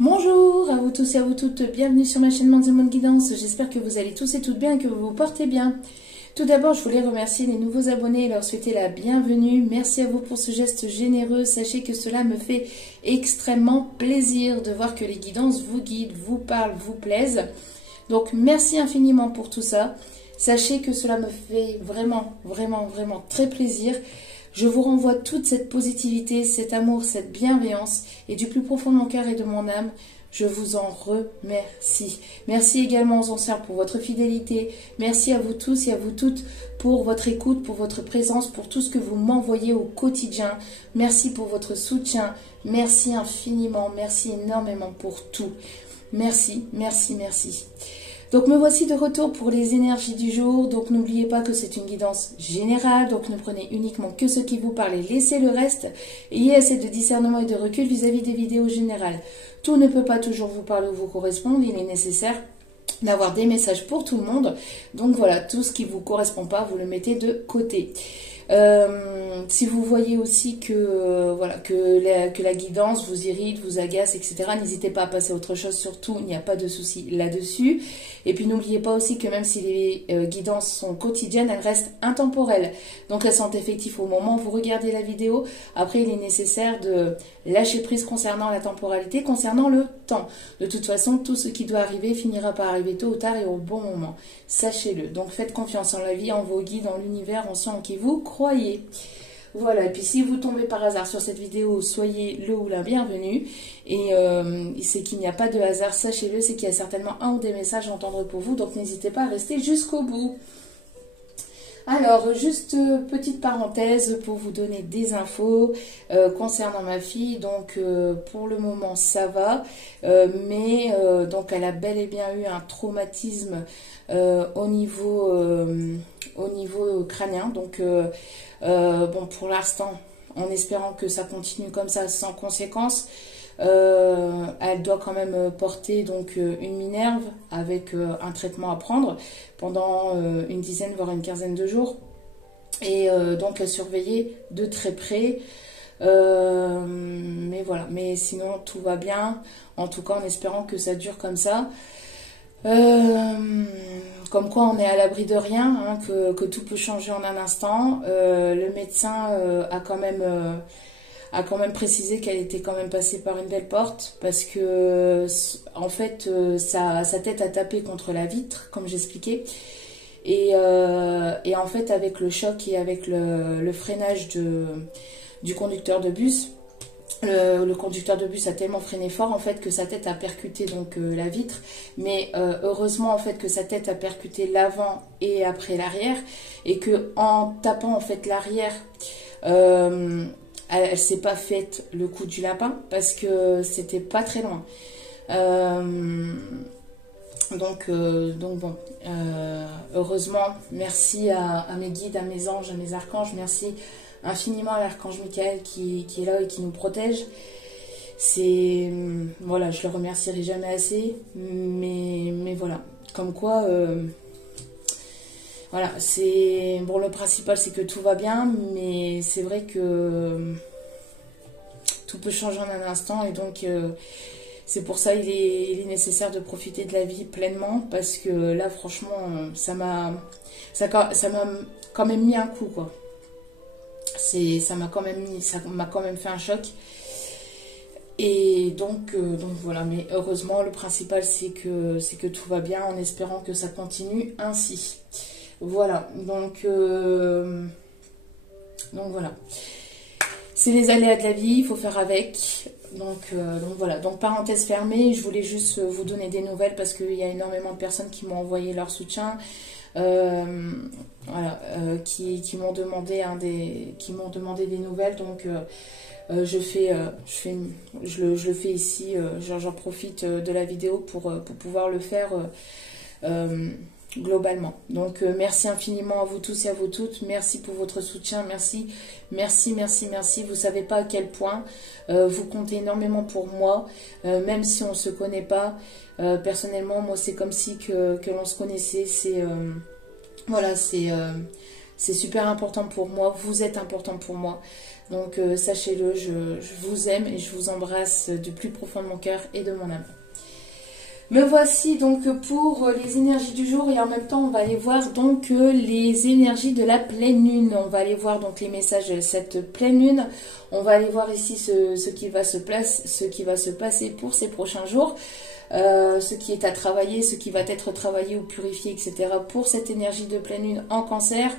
Bonjour à vous tous et à vous toutes, bienvenue sur ma chaîne Monde Guidance. J'espère que vous allez tous et toutes bien et que vous vous portez bien. Tout d'abord, je voulais remercier les nouveaux abonnés et leur souhaiter la bienvenue. Merci à vous pour ce geste généreux. Sachez que cela me fait extrêmement plaisir de voir que les guidances vous guident, vous parlent, vous plaisent. Donc merci infiniment pour tout ça. Sachez que cela me fait vraiment très plaisir. Je vous renvoie toute cette positivité, cet amour, cette bienveillance et du plus profond de mon cœur et de mon âme, je vous en remercie. Merci également aux anciens pour votre fidélité. Merci à vous tous et à vous toutes pour votre écoute, pour votre présence, pour tout ce que vous m'envoyez au quotidien. Merci pour votre soutien. Merci infiniment. Merci énormément pour tout. Merci. Donc me voici de retour pour les énergies du jour. Donc n'oubliez pas que c'est une guidance générale. Donc ne prenez uniquement que ce qui vous parle et laissez le reste. Ayez assez de discernement et de recul vis-à-vis des vidéos générales. Tout ne peut pas toujours vous parler ou vous correspondre. Il est nécessaire d'avoir des messages pour tout le monde. Donc voilà, tout ce qui ne vous correspond pas, vous le mettez de côté. Si vous voyez aussi que, que la guidance vous irrite, vous agace, etc., n'hésitez pas à passer à autre chose, surtout, il n'y a pas de souci là-dessus. Et puis n'oubliez pas aussi que même si les guidances sont quotidiennes, elles restent intemporelles. Donc elles sont effectives au moment où vous regardez la vidéo. Après, il est nécessaire de lâcher prise concernant la temporalité, concernant le temps. De toute façon, tout ce qui doit arriver finira par arriver tôt ou tard et au bon moment. Sachez-le. Donc faites confiance en la vie, en vos guides, en l'univers, en ceux en qui vous croyez. Voilà, et puis si vous tombez par hasard sur cette vidéo, soyez le ou la bienvenue. Et c'est qu'il n'y a pas de hasard, sachez-le, c'est qu'il y a certainement un ou des messages à entendre pour vous, donc n'hésitez pas à rester jusqu'au bout. Alors, juste petite parenthèse pour vous donner des infos concernant ma fille. Donc, pour le moment, ça va. Mais donc, elle a bel et bien eu un traumatisme au niveau crânien. Donc, bon, pour l'instant, en espérant que ça continue comme ça sans conséquences, elle doit quand même porter donc une minerve avec un traitement à prendre pendant une dizaine voire une quinzaine de jours et donc à surveiller de très près, mais voilà, mais sinon tout va bien, en tout cas en espérant que ça dure comme ça. Comme quoi on est à l'abri de rien, hein, que tout peut changer en un instant. Le médecin a quand même précisé qu'elle était quand même passée par une belle porte parce que en fait sa tête a tapé contre la vitre comme j'expliquais et en fait avec le choc et avec le freinage du conducteur de bus, le conducteur de bus a tellement freiné fort en fait que sa tête a percuté donc la vitre, mais heureusement en fait que sa tête a percuté l'avant et après l'arrière et que en tapant en fait l'arrière elle s'est pas faite le coup du lapin parce que c'était pas très loin. Donc bon, heureusement, merci à mes guides, à mes anges, à mes archanges, merci infiniment à l'archange Michael qui est là et qui nous protège. C'est voilà, je le remercierai jamais assez, mais voilà, comme quoi voilà, c'est bon, le principal c'est que tout va bien, mais c'est vrai que tout peut changer en un instant et donc c'est pour ça il est nécessaire de profiter de la vie pleinement parce que là franchement ça m'a quand même mis un coup quoi. Ça m'a quand même fait un choc. Et donc voilà, mais heureusement le principal c'est que tout va bien en espérant que ça continue ainsi. Voilà, donc voilà. C'est les aléas de la vie, il faut faire avec. Donc voilà, donc parenthèse fermée, je voulais juste vous donner des nouvelles parce qu'il y a énormément de personnes qui m'ont envoyé leur soutien. Voilà, qui m'ont demandé des nouvelles, donc je le fais ici, j'en profite de la vidéo pour pouvoir le faire globalement. Donc merci infiniment à vous tous et à vous toutes, merci pour votre soutien, merci, vous savez pas à quel point vous comptez énormément pour moi, même si on se connaît pas, personnellement moi c'est comme si que l'on se connaissait, c'est voilà, c'est super important pour moi, vous êtes important pour moi, Donc sachez-le, je vous aime et je vous embrasse du plus profond de mon cœur et de mon âme. Me voici donc pour les énergies du jour et en même temps on va aller voir donc les énergies de la pleine lune. On va aller voir donc les messages de cette pleine lune. On va aller voir ici ce qui va se passer pour ces prochains jours. Ce qui est à travailler, ce qui va être travaillé ou purifié, etc. pour cette énergie de pleine lune en Cancer.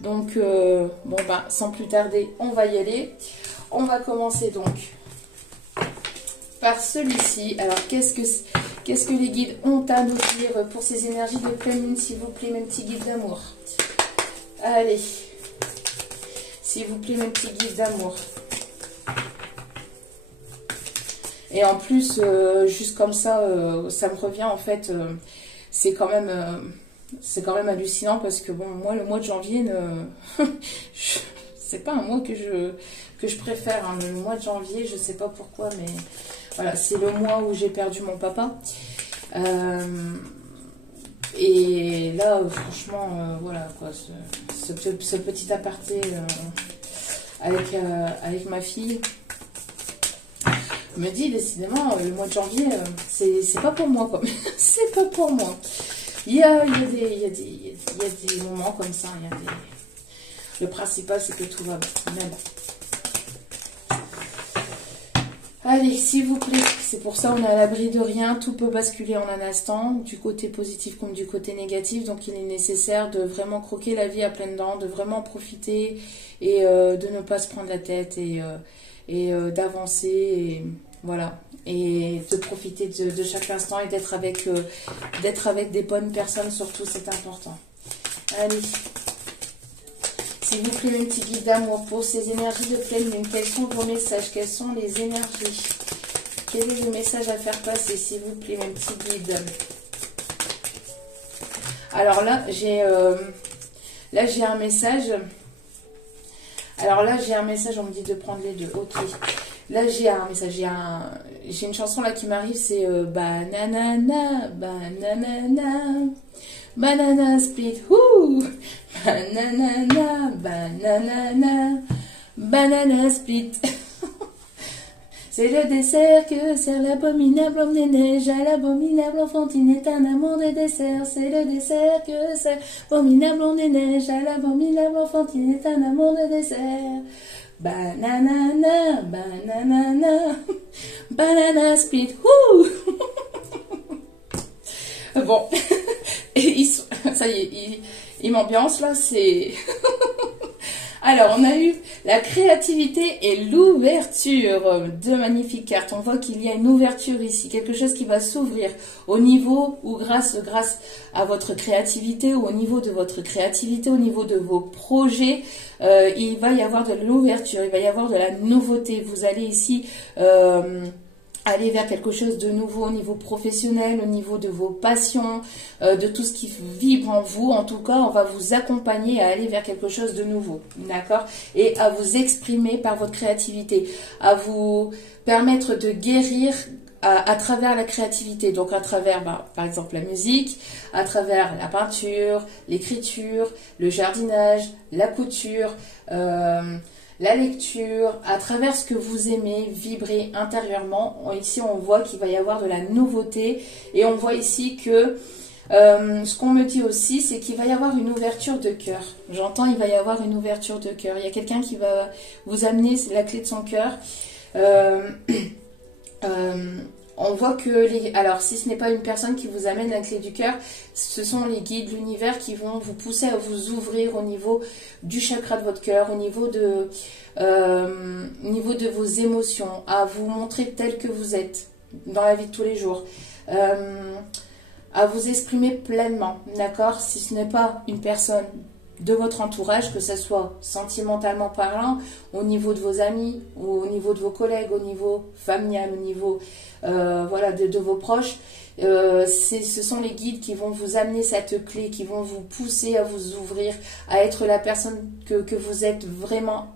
Donc bon ben sans plus tarder, on va y aller. On va commencer donc par celui-ci. Alors qu'est-ce que les guides ont à nous dire pour ces énergies de pleine lune, s'il vous plaît, mes petits guides d'amour? Allez, s'il vous plaît, mes petits guides d'amour. Et en plus, juste comme ça, ça me revient en fait, c'est quand même hallucinant parce que bon, moi le mois de janvier, c'est pas un mois que je préfère, hein. Le mois de janvier, je sais pas pourquoi, mais voilà, c'est le mois où j'ai perdu mon papa. Et là, franchement, voilà quoi, ce petit aparté avec ma fille me dit décidément, le mois de janvier, c'est pas pour moi quoi. C'est pas pour moi. Il y a des moments comme ça. Le principal, c'est que tout va bien. Allez, s'il vous plaît, c'est pour ça on est à l'abri de rien, tout peut basculer en un instant, du côté positif comme du côté négatif, donc il est nécessaire de vraiment croquer la vie à pleines dents, de vraiment profiter et de ne pas se prendre la tête et d'avancer, et voilà, et de profiter de chaque instant et d'être avec des bonnes personnes surtout, c'est important. Allez. S'il vous plaît, mes petits guides d'amour, pour ces énergies de pleine lune, quels sont vos messages? Quelles sont les énergies? Quel est le message à faire passer, s'il vous plaît, mes petits guides? Alors là, j'ai un message. Alors là, j'ai un message, on me dit de prendre les deux. Ok. Là, j'ai un message. J'ai une chanson là qui m'arrive, c'est Bananana, bananana. Banana split, wouh! Banana, banana, banana split. C'est le dessert que sert l'abominable homme des neiges à l'abominable enfantine est un amour des desserts. C'est le dessert que sert l'abominable homme des neiges à l'abominable enfantine est un amour de dessert. Banana, banana, banana split, wouh! Bon, ça y est, il m'ambiance là, c'est... Alors, on a eu la créativité et l'ouverture. Deux magnifiques cartes. On voit qu'il y a une ouverture ici, quelque chose qui va s'ouvrir au niveau ou grâce à votre créativité ou au niveau de votre créativité, au niveau de vos projets. Il va y avoir de l'ouverture, il va y avoir de la nouveauté. Vous allez ici... aller vers quelque chose de nouveau au niveau professionnel, au niveau de vos passions, de tout ce qui vibre en vous. En tout cas, on va vous accompagner à aller vers quelque chose de nouveau, d'accord? Et à vous exprimer par votre créativité, à vous permettre de guérir à travers la créativité. Donc à travers, par exemple, la musique, à travers la peinture, l'écriture, le jardinage, la couture, la lecture, à travers ce que vous aimez, vibrer intérieurement. Ici, on voit qu'il va y avoir de la nouveauté. Et on voit ici que ce qu'on me dit aussi, c'est qu'il va y avoir une ouverture de cœur. J'entends, il va y avoir une ouverture de cœur. Il y a quelqu'un qui va vous amener la clé de son cœur. On voit que, alors si ce n'est pas une personne qui vous amène la clé du cœur, ce sont les guides, l'univers qui vont vous pousser à vous ouvrir au niveau du chakra de votre cœur, au niveau de vos émotions, à vous montrer tel que vous êtes dans la vie de tous les jours, à vous exprimer pleinement, d'accord? Si ce n'est pas une personne de votre entourage, que ce soit sentimentalement parlant, au niveau de vos amis, ou au niveau de vos collègues, au niveau familial, au niveau voilà, de vos proches. Ce sont les guides qui vont vous amener cette clé, qui vont vous pousser à vous ouvrir, à être la personne que vous êtes vraiment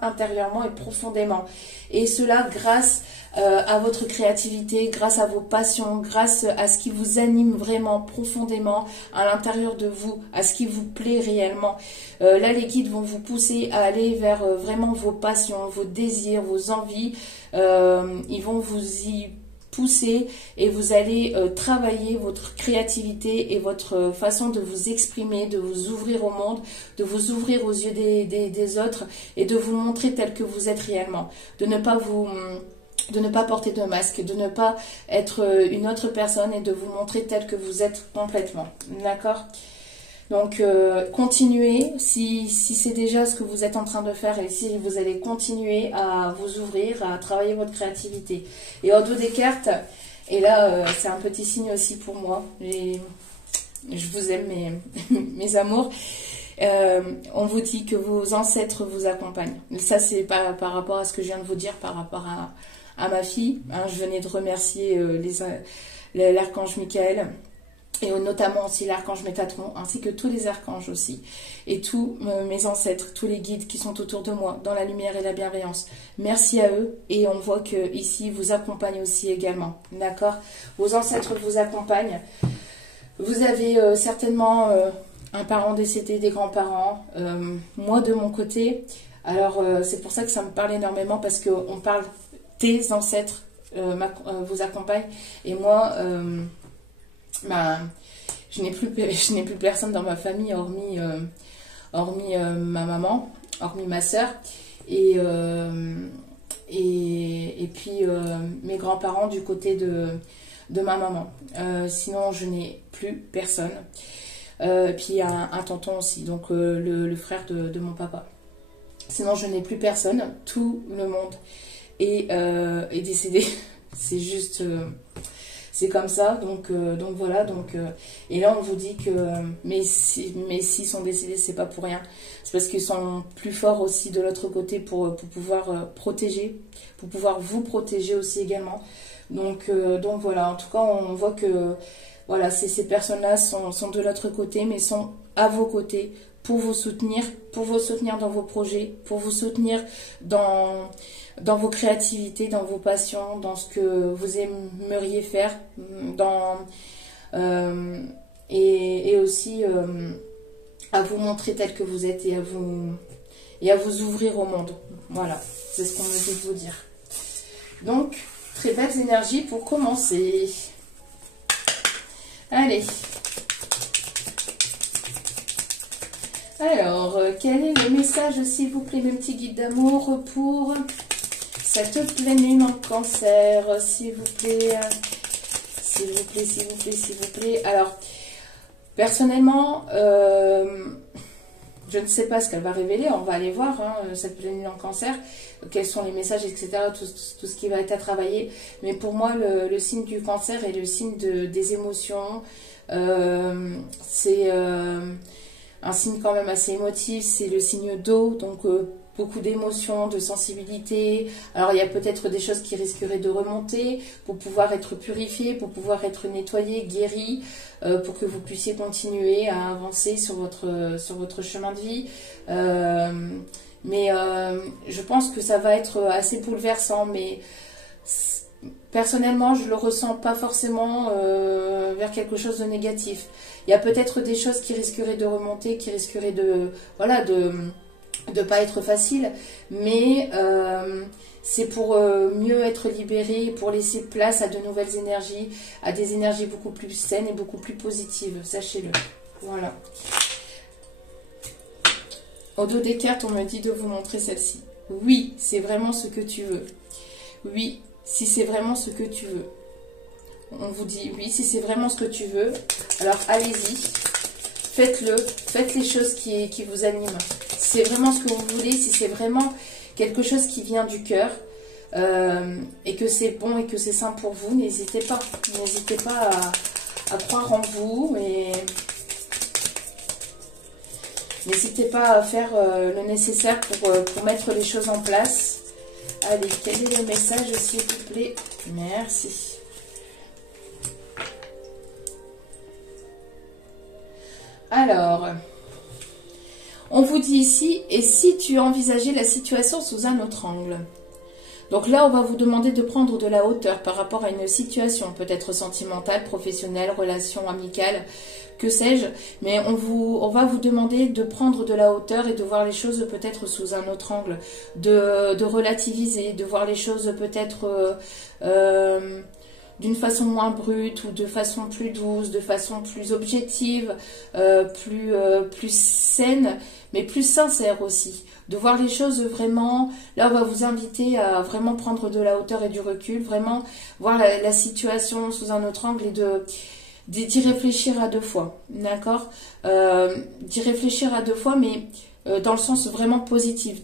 intérieurement et profondément. Et cela grâce à votre créativité, grâce à vos passions, grâce à ce qui vous anime vraiment profondément à l'intérieur de vous, à ce qui vous plaît réellement. Là, les guides vont vous pousser à aller vers vraiment vos passions, vos désirs, vos envies. Ils vont vous y pousser et vous allez travailler votre créativité et votre façon de vous exprimer, de vous ouvrir au monde, de vous ouvrir aux yeux des autres et de vous montrer tel que vous êtes réellement, de ne pas porter de masque, de ne pas être une autre personne et de vous montrer tel que vous êtes complètement, d'accord? Donc, continuez, si c'est déjà ce que vous êtes en train de faire et si vous allez continuer à vous ouvrir, à travailler votre créativité. Et au dos des cartes, et là, c'est un petit signe aussi pour moi, je vous aime mes amours, on vous dit que vos ancêtres vous accompagnent. Ça, c'est par rapport à ce que je viens de vous dire, par rapport à ma fille. Hein, je venais de remercier l'archange Michael, et notamment aussi l'archange Métatron, ainsi que tous les archanges aussi, et tous mes ancêtres, tous les guides qui sont autour de moi, dans la lumière et la bienveillance. Merci à eux, et on voit que ici vous accompagnent aussi également, d'accord? Vos ancêtres vous accompagnent. Vous avez certainement un parent décédé, des grands-parents, moi de mon côté. Alors c'est pour ça que ça me parle énormément, parce qu'on parle tes ancêtres vous accompagnent, et moi... je n'ai plus personne dans ma famille hormis ma maman, hormis ma soeur et puis mes grands-parents du côté de ma maman. Sinon je n'ai plus personne. Puis il y a un tonton aussi, donc le frère de mon papa. Sinon je n'ai plus personne, tout le monde est décédé. C'est juste... c'est comme ça, donc voilà, et là on vous dit que, mais s'ils sont décédés, c'est pas pour rien, c'est parce qu'ils sont plus forts aussi de l'autre côté pour pouvoir protéger, pour pouvoir vous protéger aussi également, donc voilà, en tout cas on voit que, voilà, ces personnes-là sont de l'autre côté, mais sont à vos côtés, pour vous soutenir dans vos projets, pour vous soutenir dans vos créativités, dans vos passions, dans ce que vous aimeriez faire, et aussi à vous montrer tel que vous êtes et à vous ouvrir au monde. Voilà, c'est ce qu'on me dit de vous dire. Donc, très belles énergies pour commencer. Allez. Alors, quel est le message, s'il vous plaît, mes petits guides d'amour, pour cette pleine lune en Cancer, s'il vous plaît, s'il vous plaît, s'il vous plaît, s'il vous plaît. Alors, personnellement, je ne sais pas ce qu'elle va révéler, on va aller voir, hein, cette pleine lune en Cancer, quels sont les messages, etc., tout ce qui va être à travailler. Mais pour moi, le signe du Cancer est le signe des émotions, c'est... un signe quand même assez émotif, c'est le signe d'eau, donc beaucoup d'émotions, de sensibilité. Alors il y a peut-être des choses qui risqueraient de remonter pour pouvoir être purifiées, pour pouvoir être nettoyées, guéries, pour que vous puissiez continuer à avancer sur votre chemin de vie. Mais je pense que ça va être assez bouleversant, mais... personnellement, je ne le ressens pas forcément vers quelque chose de négatif. Il y a peut-être des choses qui risqueraient de remonter, qui risqueraient de pas être faciles, mais c'est pour mieux être libéré, pour laisser place à de nouvelles énergies, à des énergies beaucoup plus saines et beaucoup plus positives, sachez-le. Voilà. Au dos des cartes, on me dit de vous montrer celle-ci. Oui, c'est vraiment ce que tu veux. Oui, si c'est vraiment ce que tu veux. On vous dit oui, si c'est vraiment ce que tu veux, alors allez-y, faites-le, faites les choses qui vous animent. Si c'est vraiment ce que vous voulez, si c'est vraiment quelque chose qui vient du cœur, et que c'est bon et que c'est sain pour vous, n'hésitez pas à croire en vous, et n'hésitez pas à faire le nécessaire pour mettre les choses en place. Allez, quel est le message, s'il vous plaît? Merci. Alors, on vous dit ici, et si tu envisageais la situation sous un autre angle? Donc là, on va vous demander de prendre de la hauteur par rapport à une situation, peut-être sentimentale, professionnelle, relation amicale, que sais-je. Mais on va vous demander de prendre de la hauteur et de voir les choses peut-être sous un autre angle, de relativiser, de voir les choses peut-être d'une façon moins brute ou de façon plus douce, de façon plus objective, plus saine, mais plus sincère aussi. De voir les choses vraiment, là on va vous inviter à vraiment prendre de la hauteur et du recul, vraiment voir la situation sous un autre angle et d'y réfléchir à deux fois, d'accord, d'y réfléchir à deux fois, mais dans le sens vraiment positif,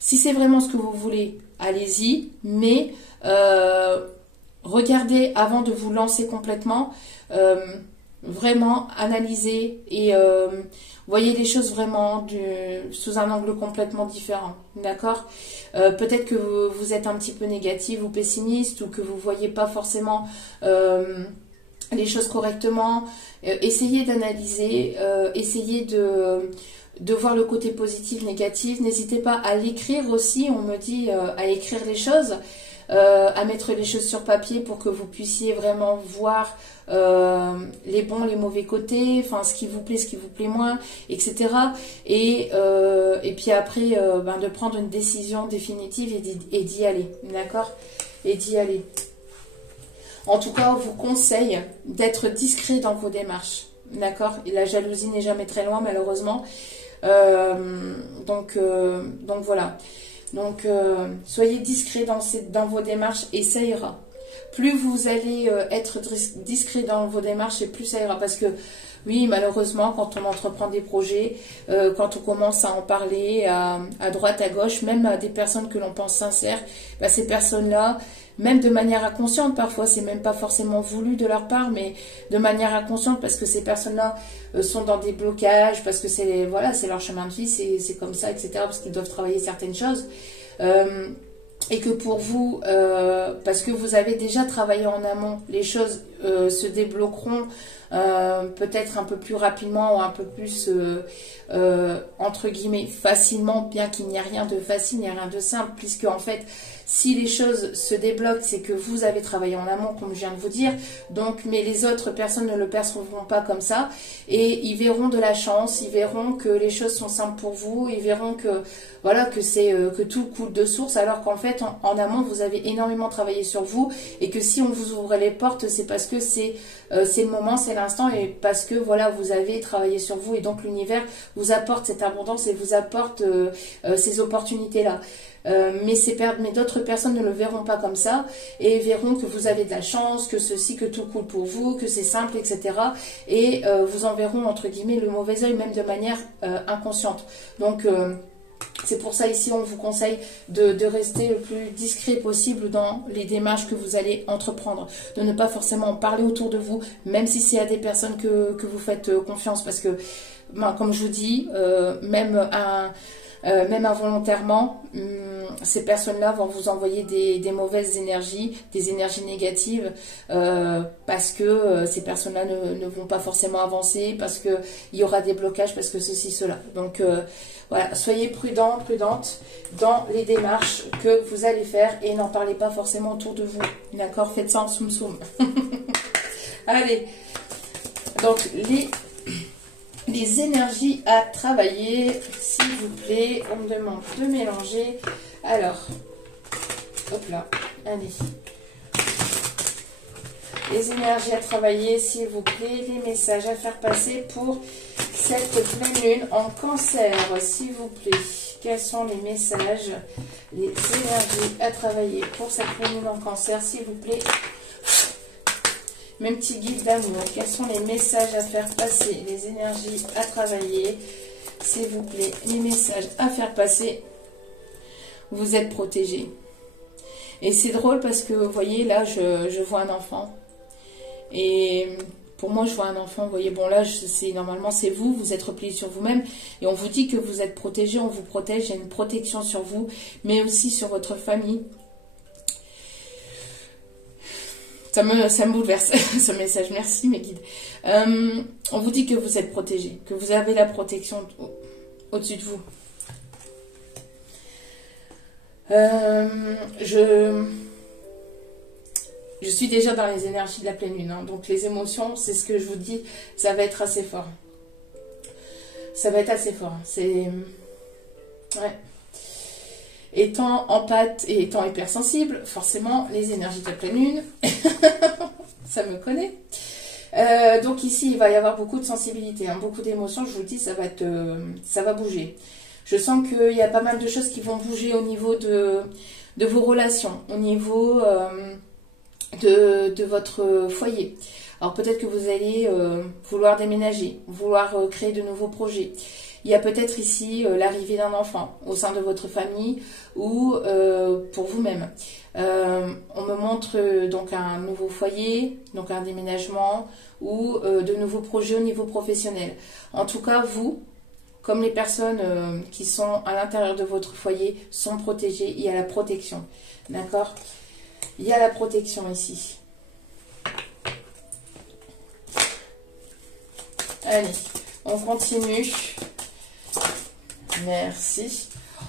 si c'est vraiment ce que vous voulez, allez-y, mais regardez avant de vous lancer complètement, vraiment analysez et voyez les choses vraiment sous un angle complètement différent, d'accord. Peut-être que vous êtes un petit peu négatif ou pessimiste ou que vous ne voyez pas forcément les choses correctement. Essayez d'analyser, essayez de voir le côté positif, négatif. N'hésitez pas à l'écrire aussi, on me dit à écrire les choses. À mettre les choses sur papier pour que vous puissiez vraiment voir les bons, les mauvais côtés, enfin ce qui vous plaît moins, etc. Et puis après, de prendre une décision définitive et d'y aller, d'accord, et d'y aller. En tout cas, on vous conseille d'être discret dans vos démarches, d'accord. Et la jalousie n'est jamais très loin, malheureusement. Donc voilà. Donc, soyez discret dans vos démarches et ça ira. Plus vous allez être discret dans vos démarches et plus ça ira. Parce que, oui, malheureusement, quand on entreprend des projets, quand on commence à en parler à droite, à gauche, même à des personnes que l'on pense sincères, ces personnes-là, même de manière inconsciente, parfois, c'est même pas forcément voulu de leur part, mais de manière inconsciente, parce que ces personnes-là sont dans des blocages, parce que c'est leur chemin de vie, c'est comme ça, etc., parce qu'ils doivent travailler certaines choses. Et que pour vous, parce que vous avez déjà travaillé en amont, les choses se débloqueront peut-être un peu plus rapidement ou un peu plus, entre guillemets, facilement, bien qu'il n'y a rien de facile, il n'y a rien de simple, puisque en fait, si les choses se débloquent, c'est que vous avez travaillé en amont, comme je viens de vous dire. Donc, mais les autres personnes ne le percevront pas comme ça. Et ils verront de la chance, ils verront que les choses sont simples pour vous, ils verront que, voilà, que tout coule de source, alors qu'en fait, en amont, vous avez énormément travaillé sur vous. Et que si on vous ouvre les portes, c'est parce que c'est le moment, c'est l'instant, et parce que, voilà, vous avez travaillé sur vous. Et donc, l'univers vous apporte cette abondance et vous apporte ces opportunités-là. Mais d'autres personnes ne le verront pas comme ça et verront que vous avez de la chance, que ceci, que tout coule pour vous, que c'est simple, etc. Et vous en verront, entre guillemets, le mauvais œil, même de manière inconsciente. Donc, c'est pour ça ici, on vous conseille de rester le plus discret possible dans les démarches que vous allez entreprendre. De ne pas forcément en parler autour de vous, même si c'est à des personnes que vous faites confiance. Parce que, comme je vous dis, même involontairement, ces personnes-là vont vous envoyer des mauvaises énergies, des énergies négatives, parce que ces personnes-là ne vont pas forcément avancer, parce qu'il y aura des blocages, parce que ceci, cela. Donc voilà, soyez prudents, prudentes dans les démarches que vous allez faire et n'en parlez pas forcément autour de vous. D'accord? Faites ça en soum-soum. Allez, donc les énergies à travailler, s'il vous plaît. On me demande de mélanger. Alors, hop là, allez. Les énergies à travailler, s'il vous plaît. Les messages à faire passer pour cette pleine lune en cancer, s'il vous plaît. Quels sont les messages, les énergies à travailler pour cette pleine lune en cancer, s'il vous plaît? Mes petits guides d'amour, quels sont les messages à faire passer, les énergies à travailler, s'il vous plaît, les messages à faire passer. Vous êtes protégés. Et c'est drôle parce que, vous voyez, là, je vois un enfant. Et pour moi, je vois un enfant, vous voyez, bon là, normalement, c'est vous, vous êtes replié sur vous-même. Et on vous dit que vous êtes protégé, on vous protège, il y a une protection sur vous, mais aussi sur votre famille. Ça me bouleverse, ce message. Merci, mes guides. On vous dit que vous êtes protégé, que vous avez la protection au-dessus de vous. Je suis déjà dans les énergies de la pleine lune. Hein, donc, les émotions, c'est ce que je vous dis, ça va être assez fort. Ça va être assez fort. C'est... Ouais. Étant empathe et étant hypersensible, forcément, les énergies de la pleine lune, ça me connaît. Donc ici, il va y avoir beaucoup de sensibilité, hein, beaucoup d'émotions. Je vous le dis, ça va bouger. Je sens qu'il y a pas mal de choses qui vont bouger au niveau de vos relations, au niveau de votre foyer. Alors peut-être que vous allez vouloir déménager, vouloir créer de nouveaux projets. Il y a peut-être ici l'arrivée d'un enfant au sein de votre famille ou pour vous-même. On me montre donc un nouveau foyer, donc un déménagement ou de nouveaux projets au niveau professionnel. En tout cas, vous, comme les personnes qui sont à l'intérieur de votre foyer, sont protégées. Il y a la protection. D'accord ? Il y a la protection ici. Allez, on continue. Merci.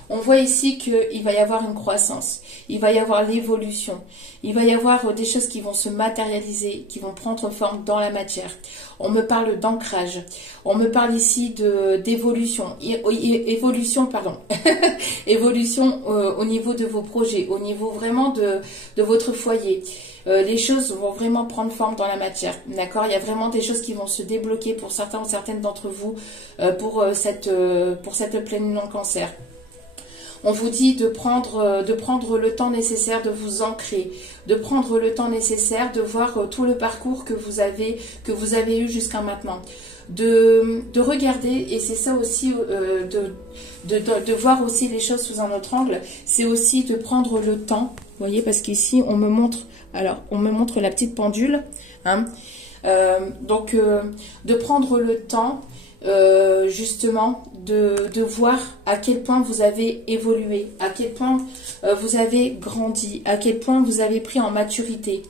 On voit ici qu'il va y avoir une croissance, il va y avoir l'évolution, il va y avoir des choses qui vont se matérialiser, qui vont prendre forme dans la matière. On me parle d'ancrage, on me parle ici d'évolution, évolution au niveau de vos projets, au niveau vraiment de votre foyer. Les choses vont vraiment prendre forme dans la matière, d'accord? Il y a vraiment des choses qui vont se débloquer pour certains ou certaines d'entre vous pour cette pleine lune en Cancer. On vous dit de prendre le temps nécessaire de vous ancrer, de prendre le temps nécessaire de voir tout le parcours que vous avez eu jusqu'à maintenant. De regarder, et c'est ça aussi, de voir aussi les choses sous un autre angle, c'est aussi de prendre le temps, vous voyez, parce qu'ici on me montre la petite pendule, hein, donc de prendre le temps justement de voir à quel point vous avez évolué, à quel point vous avez grandi, à quel point vous avez pris en maturité.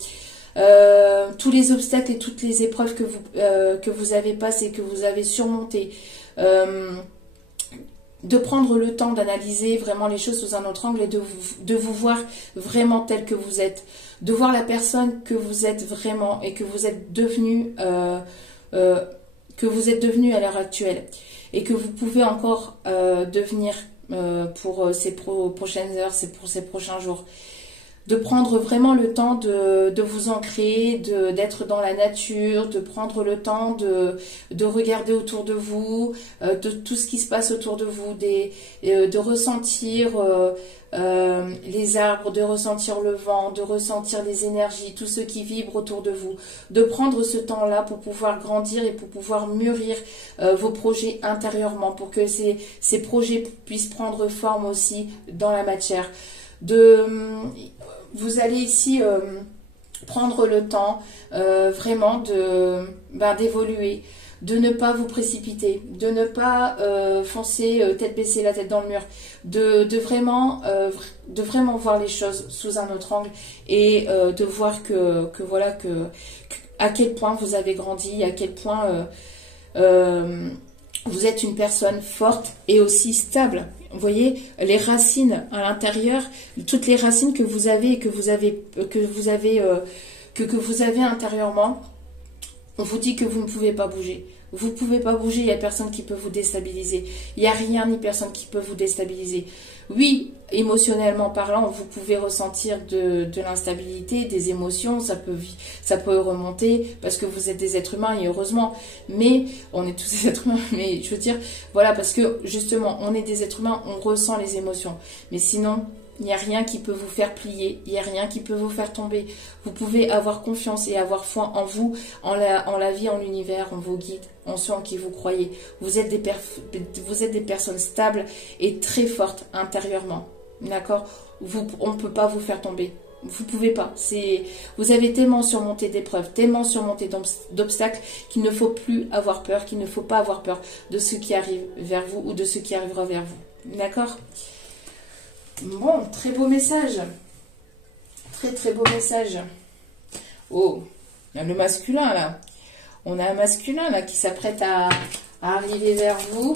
Tous les obstacles et toutes les épreuves que vous avez passées, que vous avez surmontées, de prendre le temps d'analyser vraiment les choses sous un autre angle et de vous voir vraiment tel que vous êtes, de voir la personne que vous êtes vraiment et que vous êtes devenu à l'heure actuelle et que vous pouvez encore devenir pour ces prochaines heures, pour ces prochains jours. De prendre vraiment le temps de vous ancrer, d'être dans la nature, de prendre le temps de regarder autour de vous, de tout ce qui se passe autour de vous, de ressentir les arbres, de ressentir le vent, de ressentir les énergies, tout ce qui vibre autour de vous, de prendre ce temps-là pour pouvoir grandir et pour pouvoir mûrir vos projets intérieurement, pour que ces projets puissent prendre forme aussi dans la matière. Vous allez ici prendre le temps vraiment d'évoluer, de ne pas vous précipiter, de ne pas foncer tête baissée, la tête dans le mur, de vraiment voir les choses sous un autre angle et de voir à quel point vous avez grandi, à quel point vous êtes une personne forte et aussi stable. Vous voyez, les racines à l'intérieur, toutes les racines que vous avez et que vous avez intérieurement, on vous dit que vous ne pouvez pas bouger. Vous ne pouvez pas bouger, il n'y a personne qui peut vous déstabiliser. Il n'y a rien ni personne qui peut vous déstabiliser. Oui, émotionnellement parlant, vous pouvez ressentir de l'instabilité, des émotions, ça peut remonter parce que vous êtes des êtres humains et heureusement. Mais on est tous des êtres humains, mais je veux dire, voilà, parce que justement, on est des êtres humains, on ressent les émotions. Mais sinon, il n'y a rien qui peut vous faire plier, il n'y a rien qui peut vous faire tomber. Vous pouvez avoir confiance et avoir foi en vous, en la vie, en l'univers, en vos guides, en ceux en qui vous croyez. Vous êtes des personnes stables et très fortes intérieurement. D'accord ? On ne peut pas vous faire tomber. Vous ne pouvez pas. Vous avez tellement surmonté d'épreuves, tellement surmonté d'obstacles qu'il ne faut plus avoir peur, qu'il ne faut pas avoir peur de ce qui arrive vers vous ou de ce qui arrivera vers vous. D'accord ? Bon, très beau message. Très très beau message. Oh, le masculin là. On a un masculin là qui s'apprête à arriver vers vous.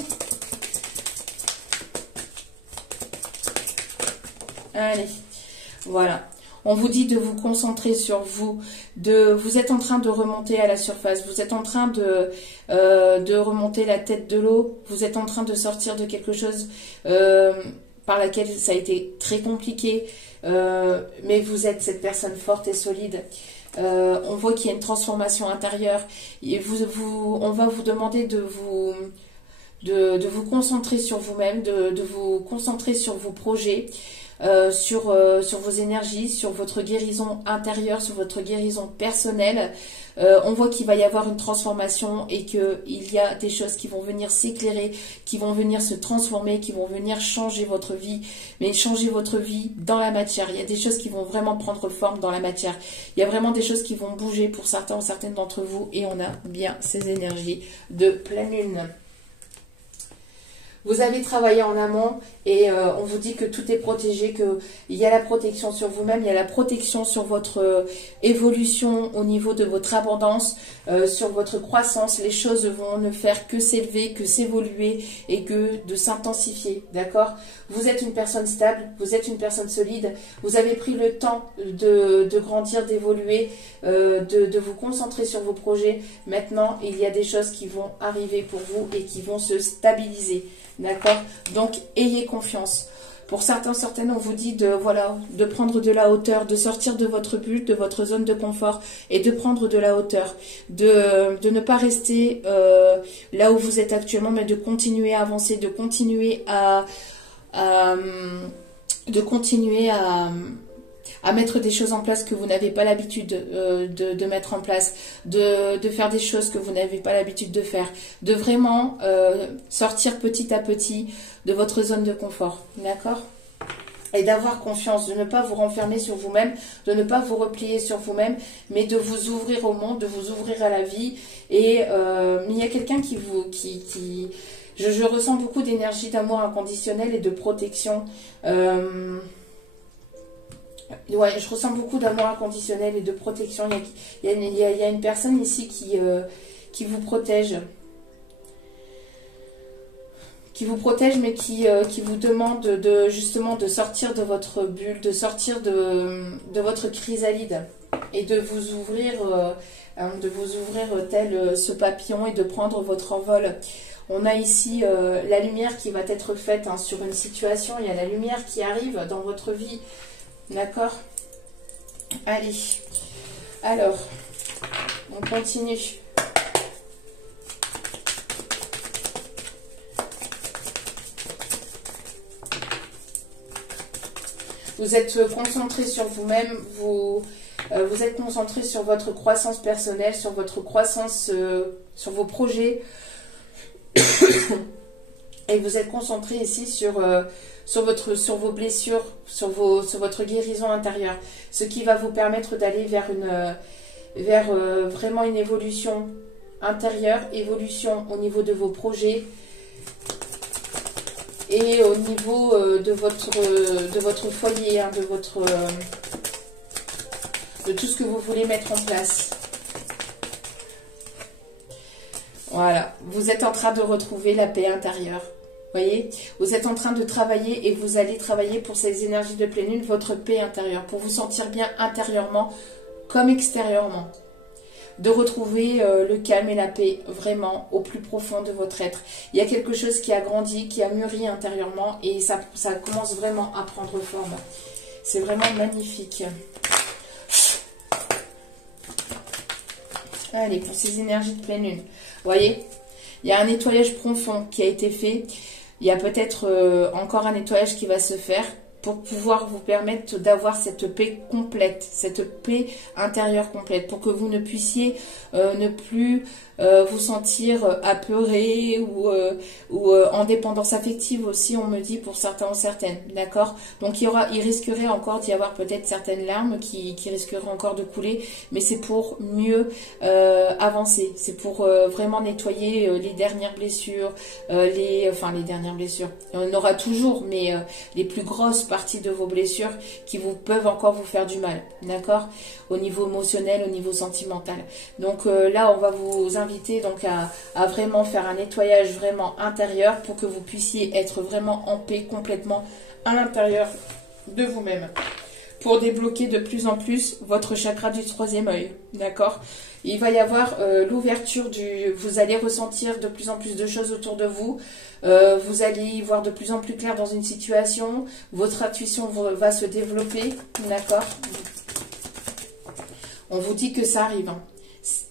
Allez, voilà. On vous dit de vous concentrer sur vous. Vous êtes en train de remonter à la surface. Vous êtes en train de remonter la tête de l'eau. Vous êtes en train de sortir de quelque chose par laquelle ça a été très compliqué. Mais vous êtes cette personne forte et solide. On voit qu'il y a une transformation intérieure. Et on va vous demander de vous concentrer sur vous-même, de vous concentrer sur vos projets. Sur vos énergies, sur votre guérison intérieure, sur votre guérison personnelle. On voit qu'il va y avoir une transformation et qu'il y a des choses qui vont venir s'éclairer, qui vont venir se transformer, qui vont venir changer votre vie, mais changer votre vie dans la matière. Il y a des choses qui vont vraiment prendre forme dans la matière. Il y a vraiment des choses qui vont bouger pour certains ou certaines d'entre vous et on a bien ces énergies de pleine lune. Vous avez travaillé en amont et on vous dit que tout est protégé, qu'il y a la protection sur vous-même, il y a la protection sur votre évolution au niveau de votre abondance, sur votre croissance. Les choses vont ne faire que s'élever, que s'évoluer et que de s'intensifier, d'accord? Vous êtes une personne stable, vous êtes une personne solide, vous avez pris le temps de grandir, d'évoluer, de vous concentrer sur vos projets. Maintenant, il y a des choses qui vont arriver pour vous et qui vont se stabiliser. D'accord? Donc, ayez confiance. Pour certains, certaines, on vous dit de prendre de la hauteur, de sortir de votre bulle, de votre zone de confort et de prendre de la hauteur. De ne pas rester là où vous êtes actuellement, mais de continuer à avancer, de continuer à mettre des choses en place que vous n'avez pas l'habitude de mettre en place, de faire des choses que vous n'avez pas l'habitude de faire, de vraiment sortir petit à petit de votre zone de confort, d'accord? Et d'avoir confiance, de ne pas vous renfermer sur vous-même, de ne pas vous replier sur vous-même, mais de vous ouvrir au monde, de vous ouvrir à la vie. Et mais il y a quelqu'un je ressens beaucoup d'énergie d'amour inconditionnel et de protection. Ouais, je ressens beaucoup d'amour inconditionnel et de protection. Il y a une personne ici qui vous protège. Qui vous protège, mais qui vous demande justement de sortir de votre bulle, de sortir de votre chrysalide et de vous ouvrir tel ce papillon et de prendre votre envol. On a ici la lumière qui va être faite sur une situation. Il y a la lumière qui arrive dans votre vie. D'accord? Allez. Alors, on continue. Vous êtes concentré sur vous-même, vous êtes concentré sur votre croissance personnelle, sur votre croissance, sur vos projets. Et vous êtes concentré ici sur vos blessures, sur votre guérison intérieure. Ce qui va vous permettre d'aller vers vraiment une évolution intérieure, évolution au niveau de vos projets et au niveau de votre foyer, de tout ce que vous voulez mettre en place. Voilà, vous êtes en train de retrouver la paix intérieure. Voyez, vous êtes en train de travailler et vous allez travailler pour ces énergies de pleine lune, votre paix intérieure, pour vous sentir bien intérieurement comme extérieurement. De retrouver le calme et la paix vraiment au plus profond de votre être. Il y a quelque chose qui a grandi, qui a mûri intérieurement et ça commence vraiment à prendre forme. C'est vraiment magnifique. Allez, pour ces énergies de pleine lune. Vous voyez, il y a un nettoyage profond qui a été fait. Il y a peut-être encore un nettoyage qui va se faire pour pouvoir vous permettre d'avoir cette paix complète, cette paix intérieure complète, pour que vous ne puissiez ne plus vous sentir apeuré ou en dépendance affective aussi, on me dit, pour certains ou certaines, d'accord? Donc il risquerait encore d'y avoir peut-être certaines larmes qui risqueraient encore de couler, mais c'est pour mieux avancer, c'est pour vraiment nettoyer les dernières blessures, les dernières blessures, il y en aura toujours, mais les plus grosses partie de vos blessures qui peuvent encore vous faire du mal, d'accord? Au niveau émotionnel, au niveau sentimental. Donc là, on va vous inviter donc à vraiment faire un nettoyage vraiment intérieur pour que vous puissiez être vraiment en paix complètement à l'intérieur de vous-même. Pour débloquer de plus en plus votre chakra du troisième œil, d'accord? Il va y avoir l'ouverture vous allez ressentir de plus en plus de choses autour de vous, vous allez y voir de plus en plus clair dans une situation, votre intuition va se développer, d'accord? On vous dit que ça arrive, hein.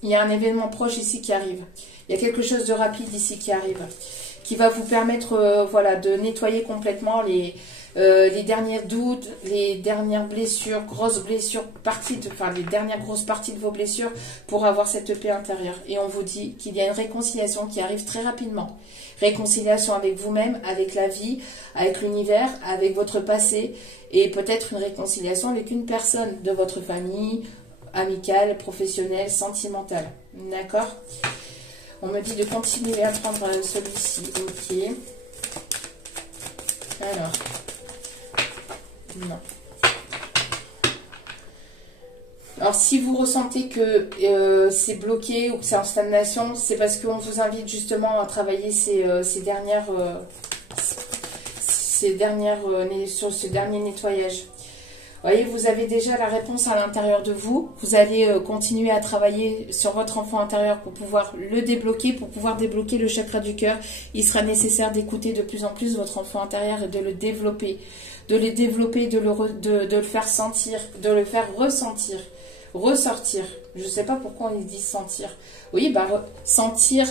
Il y a un événement proche ici qui arrive, il y a quelque chose de rapide ici qui arrive, qui va vous permettre voilà, de nettoyer complètement les derniers doutes, les dernières blessures, grosses blessures, les dernières grosses parties de vos blessures pour avoir cette paix intérieure. Et on vous dit qu'il y a une réconciliation qui arrive très rapidement. Réconciliation avec vous-même, avec la vie, avec l'univers, avec votre passé et peut-être une réconciliation avec une personne de votre famille, amicale, professionnelle, sentimentale. D'accord? On me dit de continuer à prendre celui-ci. Ok. Alors. Non. Alors, si vous ressentez que c'est bloqué ou que c'est en stagnation, c'est parce qu'on vous invite justement à travailler sur ce dernier nettoyage. Vous voyez, vous avez déjà la réponse à l'intérieur de vous. Vous allez continuer à travailler sur votre enfant intérieur pour pouvoir le débloquer, pour pouvoir débloquer le chakra du cœur. Il sera nécessaire d'écouter de plus en plus votre enfant intérieur et de le développer. De le développer, de le faire sentir, de le faire ressentir, ressortir. Je ne sais pas pourquoi on dit sentir. Oui, sentir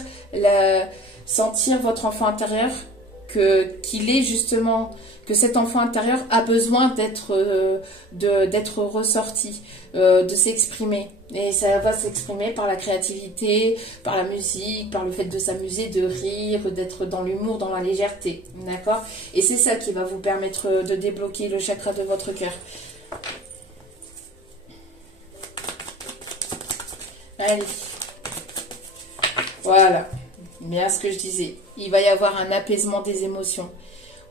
votre enfant intérieur, qu'il est justement, que cet enfant intérieur a besoin d'être ressorti, de s'exprimer. Et ça va s'exprimer par la créativité, par la musique, par le fait de s'amuser, de rire, d'être dans l'humour, dans la légèreté. D'accord? Et c'est ça qui va vous permettre de débloquer le chakra de votre cœur. Allez. Voilà. Bien ce que je disais. Il va y avoir un apaisement des émotions.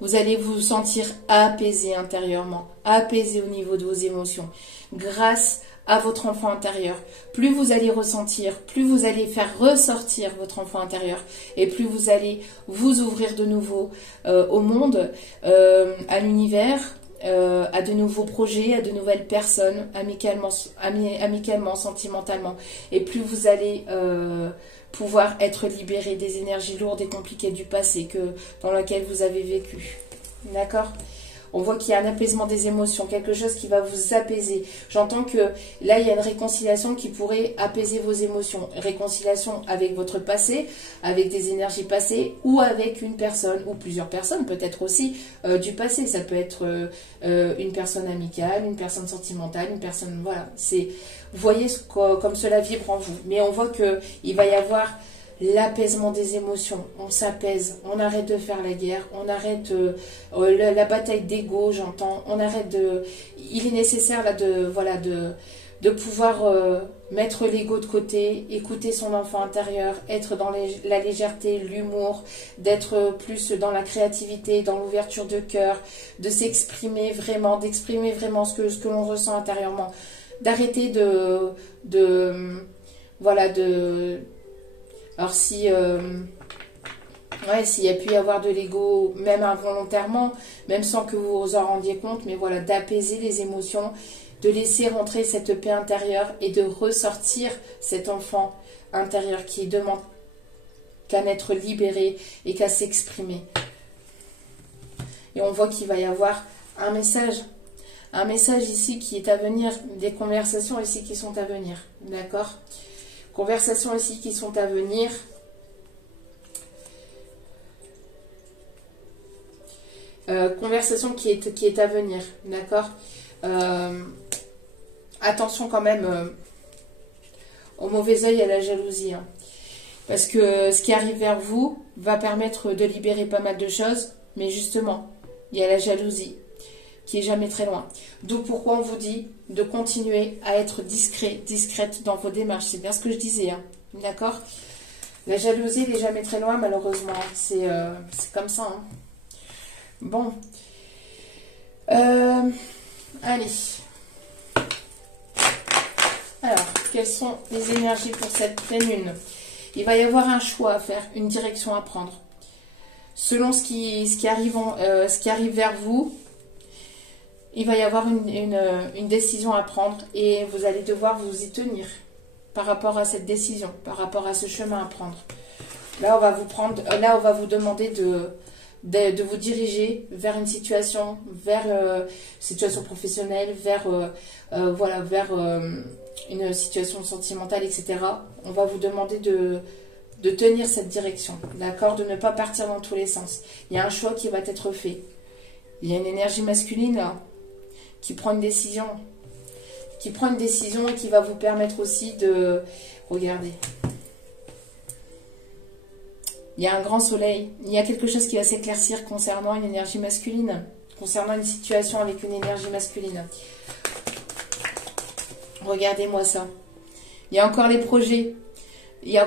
Vous allez vous sentir apaisé intérieurement, apaisé au niveau de vos émotions, grâce à votre enfant intérieur. Plus vous allez ressentir, plus vous allez faire ressortir votre enfant intérieur, et plus vous allez vous ouvrir de nouveau au monde, à l'univers, à de nouveaux projets, à de nouvelles personnes, amicalement, sentimentalement. Et plus vous allez pouvoir être libéré des énergies lourdes et compliquées du passé dans lequel vous avez vécu. D'accord ? On voit qu'il y a un apaisement des émotions, quelque chose qui va vous apaiser. J'entends que là, il y a une réconciliation qui pourrait apaiser vos émotions. Réconciliation avec votre passé, avec des énergies passées, ou avec une personne, ou plusieurs personnes, peut-être aussi du passé. Ça peut être une personne amicale, une personne sentimentale, une personne... Voilà, vous voyez comme cela vibre en vous. Mais on voit qu'il va y avoir... l'apaisement des émotions, on s'apaise, on arrête de faire la guerre, on arrête la bataille d'ego, j'entends, on arrête il est nécessaire là de pouvoir mettre l'ego de côté, écouter son enfant intérieur, être dans la légèreté, l'humour, d'être plus dans la créativité, dans l'ouverture de cœur, de s'exprimer vraiment, d'exprimer vraiment ce que l'on ressent intérieurement, d'arrêter alors s'il y a pu y avoir de l'ego, même involontairement, même sans que vous vous en rendiez compte, mais voilà, d'apaiser les émotions, de laisser rentrer cette paix intérieure et de ressortir cet enfant intérieur qui demande qu'à être libéré et qu'à s'exprimer. Et on voit qu'il va y avoir un message ici qui est à venir, des conversations ici qui sont à venir, d'accord ? Conversations ici qui sont à venir. Conversation qui est à venir, d'accord. Attention quand même au mauvais œil et à la jalousie. Hein. Parce que ce qui arrive vers vous va permettre de libérer pas mal de choses. Mais justement, il y a la jalousie qui est jamais très loin. D'où pourquoi on vous dit de continuer à être discrète dans vos démarches. C'est bien ce que je disais, hein. D'accord ? La jalousie, elle n'est jamais très loin, malheureusement. C'est comme ça. Hein. Bon. Allez. Alors, quelles sont les énergies pour cette pleine lune? Il va y avoir un choix à faire, une direction à prendre. Selon ce qui arrive vers vous, il va y avoir une décision à prendre et vous allez devoir vous y tenir par rapport à cette décision, par rapport à ce chemin à prendre. Là, on va vous demander de vous diriger vers une situation, situation professionnelle, vers une situation sentimentale, etc. On va vous demander de tenir cette direction, d'accord? De ne pas partir dans tous les sens. Il y a un choix qui va être fait. Il y a une énergie masculine là, qui prend une décision. Et qui va vous permettre aussi de... Regardez. Il y a un grand soleil. Il y a quelque chose qui va s'éclaircir concernant une énergie masculine. Concernant une situation avec une énergie masculine. Regardez-moi ça. Il y a encore les projets. Il y a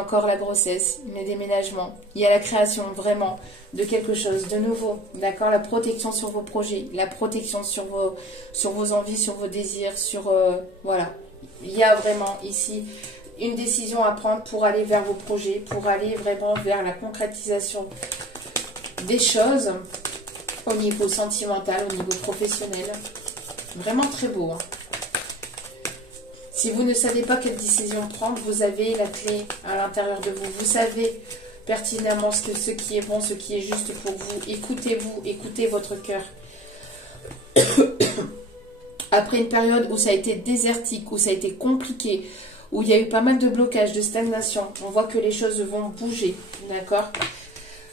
encore la grossesse, les déménagements. Il y a la création vraiment de quelque chose de nouveau. D'accord? La protection sur vos projets, la protection sur vos envies, sur vos désirs, voilà. Il y a vraiment ici une décision à prendre pour aller vers vos projets, pour aller vraiment vers la concrétisation des choses au niveau sentimental, au niveau professionnel. Vraiment très beau, hein. Si vous ne savez pas quelle décision prendre, vous avez la clé à l'intérieur de vous. Vous savez pertinemment ce qui est bon, ce qui est juste pour vous. Écoutez-vous, écoutez votre cœur. Après une période où ça a été désertique, où ça a été compliqué, où il y a eu pas mal de blocages, de stagnation, on voit que les choses vont bouger, d'accord?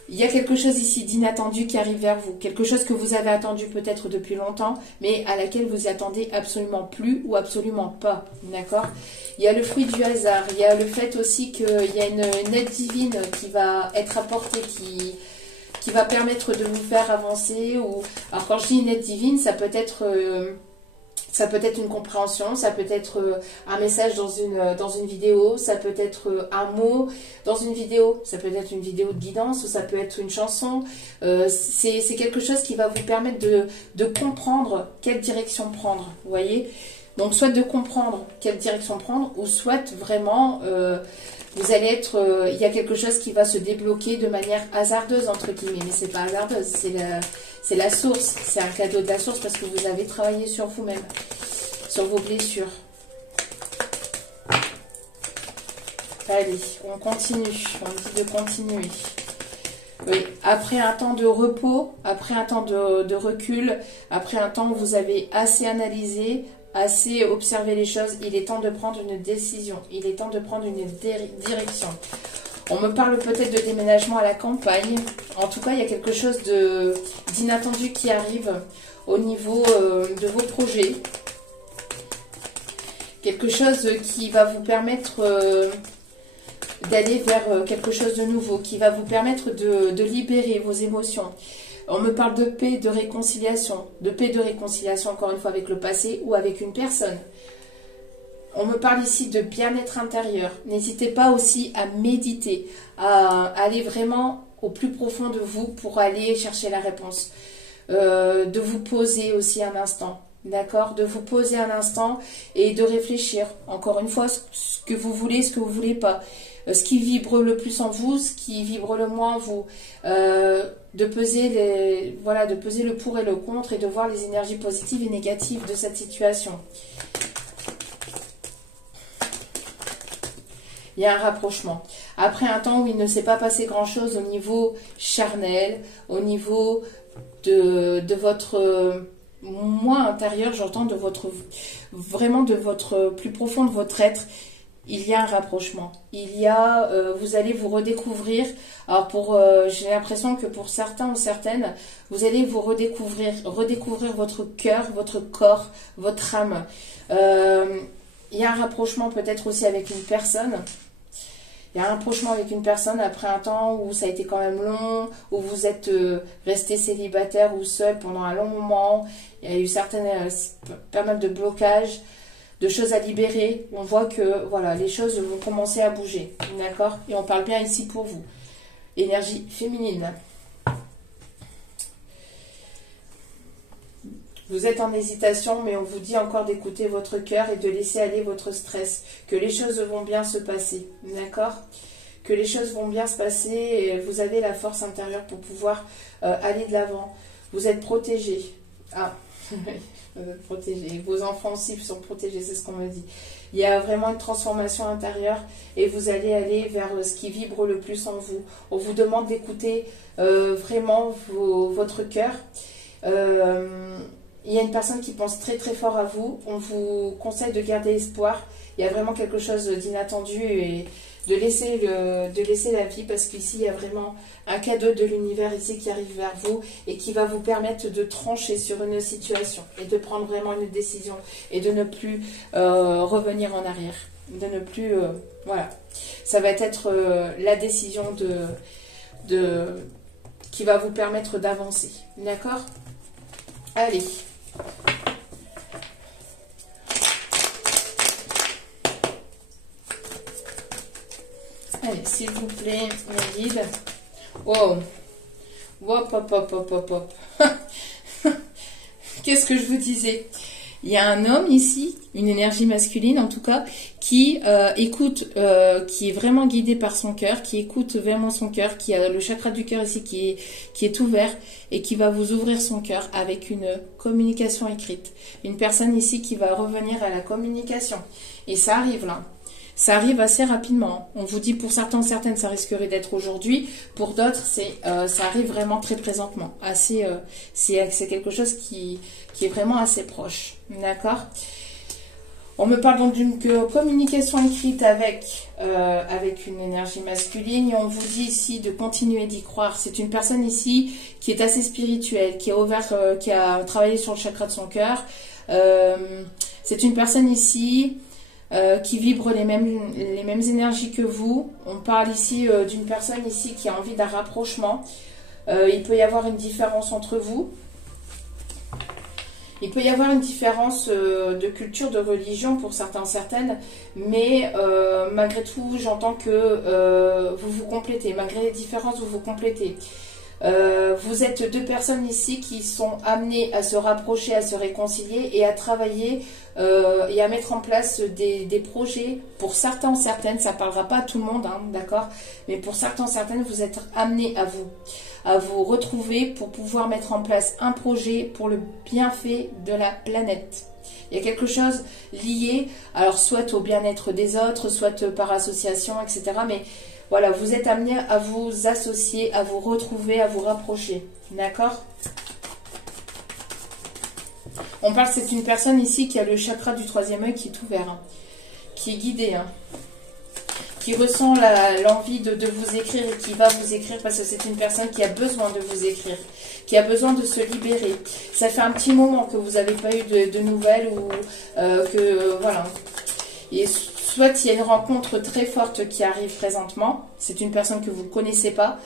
Il y a quelque chose ici d'inattendu qui arrive vers vous. Quelque chose que vous avez attendu peut-être depuis longtemps, mais à laquelle vous y attendez absolument plus ou absolument pas. D'accord? Il y a le fruit du hasard. Il y a le fait aussi qu'il y a une aide divine qui va être apportée, qui va permettre de vous faire avancer. Alors quand je dis une aide divine, ça peut être une compréhension, ça peut être un message dans une vidéo, ça peut être un mot dans une vidéo, ça peut être une vidéo de guidance, ou ça peut être une chanson. C'est quelque chose qui va vous permettre de comprendre quelle direction prendre, vous voyez? Donc soit de comprendre quelle direction prendre, ou soit vraiment vous allez être... il y a quelque chose qui va se débloquer de manière hasardeuse, entre guillemets, mais c'est pas hasardeuse, c'est la source, c'est un cadeau de la source parce que vous avez travaillé sur vous-même, sur vos blessures. Allez, on continue, on dit de continuer. Oui, après un temps de repos, après un temps de recul, après un temps où vous avez assez analysé, assez observé les choses, il est temps de prendre une décision, il est temps de prendre une direction. On me parle peut-être de déménagement à la campagne. En tout cas, il y a quelque chose d'inattendu qui arrive au niveau de vos projets. Quelque chose qui va vous permettre d'aller vers quelque chose de nouveau, qui va vous permettre de libérer vos émotions. On me parle de paix, de réconciliation encore une fois avec le passé ou avec une personne. On me parle ici de bien-être intérieur. N'hésitez pas aussi à méditer, à aller vraiment au plus profond de vous pour aller chercher la réponse. De vous poser aussi un instant, d'accord? De vous poser un instant et de réfléchir, encore une fois, ce que vous voulez, ce que vous ne voulez pas. Ce qui vibre le plus en vous, ce qui vibre le moins en vous. De peser le pour et le contre et de voir les énergies positives et négatives de cette situation. Il y a un rapprochement. Après un temps où il ne s'est pas passé grand-chose au niveau charnel, au niveau de votre moi intérieur, j'entends vraiment de votre plus profond de votre être, il y a un rapprochement. Vous allez vous redécouvrir. Alors j'ai l'impression que pour certains ou certaines, vous allez vous redécouvrir votre cœur, votre corps, votre âme. Il y a un rapprochement peut-être aussi avec une personne. Il y a un rapprochement avec une personne après un temps où ça a été quand même long, où vous êtes resté célibataire ou seul pendant un long moment. Il y a eu pas mal de blocages, de choses à libérer. On voit que voilà, les choses vont commencer à bouger. D'accord? Et on parle bien ici pour vous. Énergie féminine. Vous êtes en hésitation, mais on vous dit encore d'écouter votre cœur et de laisser aller votre stress, que les choses vont bien se passer, d'accord? Que les choses vont bien se passer et vous avez la force intérieure pour pouvoir aller de l'avant. Vous êtes protégé. Ah, vous êtes protégé. Vos enfants aussi sont protégés, c'est ce qu'on me dit. Il y a vraiment une transformation intérieure et vous allez aller vers ce qui vibre le plus en vous. On vous demande d'écouter vraiment votre cœur. Il y a une personne qui pense très très fort à vous. On vous conseille de garder espoir. Il y a vraiment quelque chose d'inattendu et de laisser la vie, parce qu'ici il y a vraiment un cadeau de l'univers ici qui arrive vers vous et qui va vous permettre de trancher sur une situation et de prendre vraiment une décision et de ne plus revenir en arrière, de ne plus voilà, ça va être la décision qui va vous permettre d'avancer, d'accord? Allez. Allez, s'il vous plaît, mes guides. Wow. Hop, hop, hop, hop, hop, hop. Qu'est-ce que je vous disais? Il y a un homme ici, une énergie masculine en tout cas, qui écoute, qui est vraiment guidé par son cœur, qui écoute vraiment son cœur, qui a le chakra du cœur ici qui est ouvert et qui va vous ouvrir son cœur avec une communication écrite. Une personne ici qui va revenir à la communication. Et ça arrive là. Ça arrive assez rapidement. On vous dit pour certains, certaines, ça risquerait d'être aujourd'hui. Pour d'autres, ça arrive vraiment très présentement. C'est quelque chose qui est vraiment assez proche. D'accord? On me parle donc d'une communication écrite avec une énergie masculine. Et on vous dit ici de continuer d'y croire. C'est une personne ici qui est assez spirituelle, qui a travaillé sur le chakra de son cœur. C'est une personne ici qui vibre les mêmes énergies que vous. On parle ici d'une personne ici qui a envie d'un rapprochement. Il peut y avoir une différence entre vous. Il peut y avoir une différence de culture, de religion pour certains, certaines, mais malgré tout, j'entends que vous vous complétez. Malgré les différences, vous vous complétez. Vous êtes deux personnes ici qui sont amenées à se rapprocher, à se réconcilier et à travailler et à mettre en place des projets. Pour certains, certaines, ça ne parlera pas à tout le monde, hein, d'accord, mais pour certains, certaines, vous êtes amenés à vous retrouver pour pouvoir mettre en place un projet pour le bienfait de la planète. Il y a quelque chose lié, alors soit au bien-être des autres, soit par association, etc. Mais voilà, vous êtes amenés à vous associer, à vous retrouver, à vous rapprocher. D'accord? On parle, c'est une personne ici qui a le chakra du troisième œil qui est ouvert, hein, qui est guidée, hein, qui ressent l'envie de vous écrire et qui va vous écrire parce que c'est une personne qui a besoin de vous écrire, qui a besoin de se libérer. Ça fait un petit moment que vous n'avez pas eu de nouvelles ou voilà. Et soit il y a une rencontre très forte qui arrive présentement, c'est une personne que vous ne connaissez pas,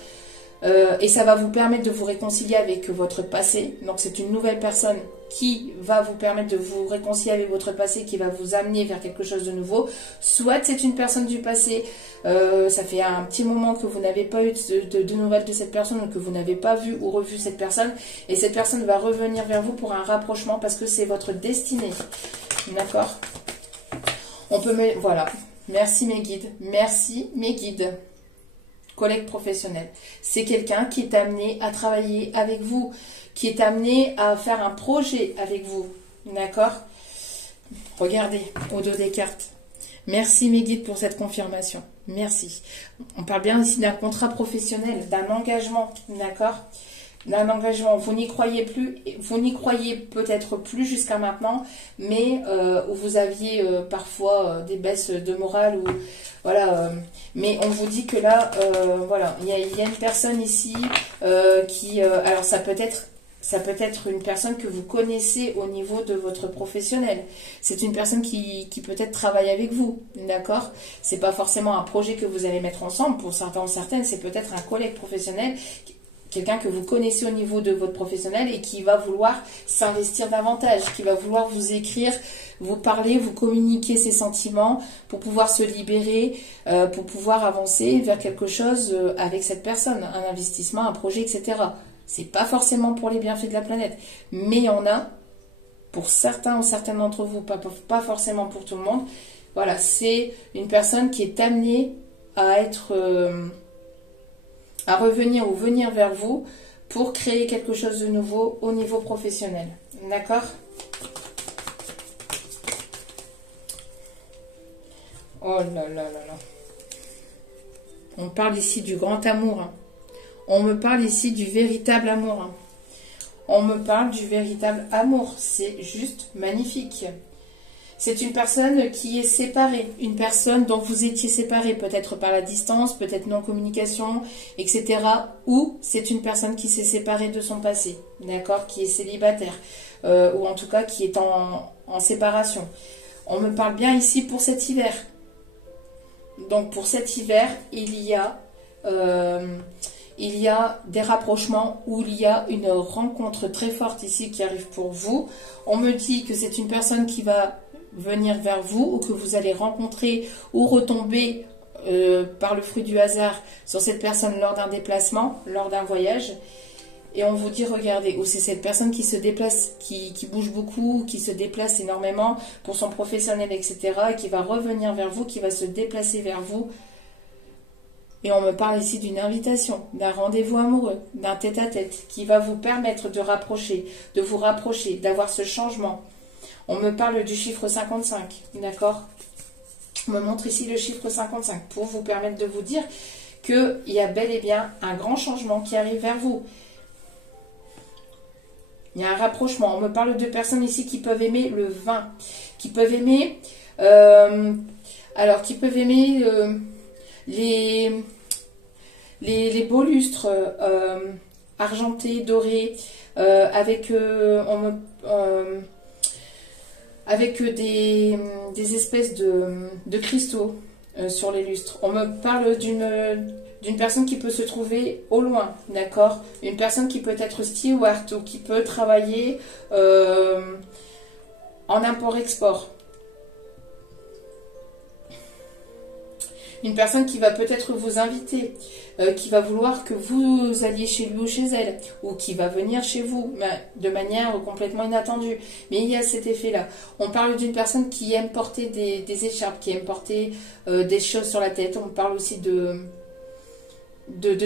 et ça va vous permettre de vous réconcilier avec votre passé. Donc c'est une nouvelle personne qui va vous permettre de vous réconcilier avec votre passé, qui va vous amener vers quelque chose de nouveau. Soit c'est une personne du passé, ça fait un petit moment que vous n'avez pas eu de nouvelles de cette personne, ou que vous n'avez pas vu ou revu cette personne, et cette personne va revenir vers vous pour un rapprochement parce que c'est votre destinée. D'accord? On peut mettre, voilà. Merci mes guides. Merci mes guides. Collègue professionnel. C'est quelqu'un qui est amené à travailler avec vous, qui est amené à faire un projet avec vous. D'accord? Regardez au dos des cartes. Merci mes guides pour cette confirmation. Merci. On parle bien aussi d'un contrat professionnel, d'un engagement. D'accord? D'un engagement, vous n'y croyez plus, vous n'y croyez peut-être plus jusqu'à maintenant, mais où vous aviez parfois des baisses de morale, ou voilà, mais on vous dit que là, voilà, il y a une personne ici qui, alors ça peut être une personne que vous connaissez au niveau de votre professionnel. C'est une personne qui peut-être travaille avec vous, d'accord? C'est pas forcément un projet que vous allez mettre ensemble. Pour certains ou certaines, c'est peut-être un collègue professionnel, quelqu'un que vous connaissez au niveau de votre professionnel et qui va vouloir s'investir davantage, qui va vouloir vous écrire, vous parler, vous communiquer ses sentiments pour pouvoir se libérer, pour pouvoir avancer vers quelque chose avec cette personne, un investissement, un projet, etc. C'est pas forcément pour les bienfaits de la planète, mais il y en a, pour certains ou certaines d'entre vous, pas forcément pour tout le monde. Voilà, c'est une personne qui est amenée à être, à revenir ou venir vers vous pour créer quelque chose de nouveau au niveau professionnel. D'accord? Oh là là là là. On parle ici du grand amour. Hein. On me parle ici du véritable amour. Hein. On me parle du véritable amour. C'est juste magnifique. C'est une personne qui est séparée. Une personne dont vous étiez séparés, peut-être par la distance, peut-être non-communication, etc. Ou c'est une personne qui s'est séparée de son passé. D'accord? Qui est célibataire. Ou en tout cas qui est en séparation. On me parle bien ici pour cet hiver. Donc pour cet hiver, il y a des rapprochements où il y a une rencontre très forte ici qui arrive pour vous. On me dit que c'est une personne qui va venir vers vous ou que vous allez rencontrer ou retomber par le fruit du hasard sur cette personne lors d'un déplacement, lors d'un voyage. Et on vous dit, regardez, ou c'est cette personne qui se déplace, qui bouge beaucoup, qui se déplace énormément pour son professionnel, etc. Et qui va revenir vers vous, qui va se déplacer vers vous. Et on me parle ici d'une invitation, d'un rendez-vous amoureux, d'un tête-à-tête, qui va vous permettre de vous rapprocher, d'avoir ce changement. On me parle du chiffre 55, d'accord? On me montre ici le chiffre 55 pour vous permettre de vous dire qu'il y a bel et bien un grand changement qui arrive vers vous. Il y a un rapprochement. On me parle de personnes ici qui peuvent aimer le vin, qui peuvent aimer, les beaux lustres argentés, dorés, avec des espèces de cristaux sur les lustres. On me parle d'une personne qui peut se trouver au loin, d'accord? Une personne qui peut être steward ou qui peut travailler en import-export. Une personne qui va peut-être vous inviter, qui va vouloir que vous alliez chez lui ou chez elle, ou qui va venir chez vous de manière complètement inattendue. Mais il y a cet effet-là. On parle d'une personne qui aime porter des écharpes, qui aime porter des choses sur la tête. On parle aussi de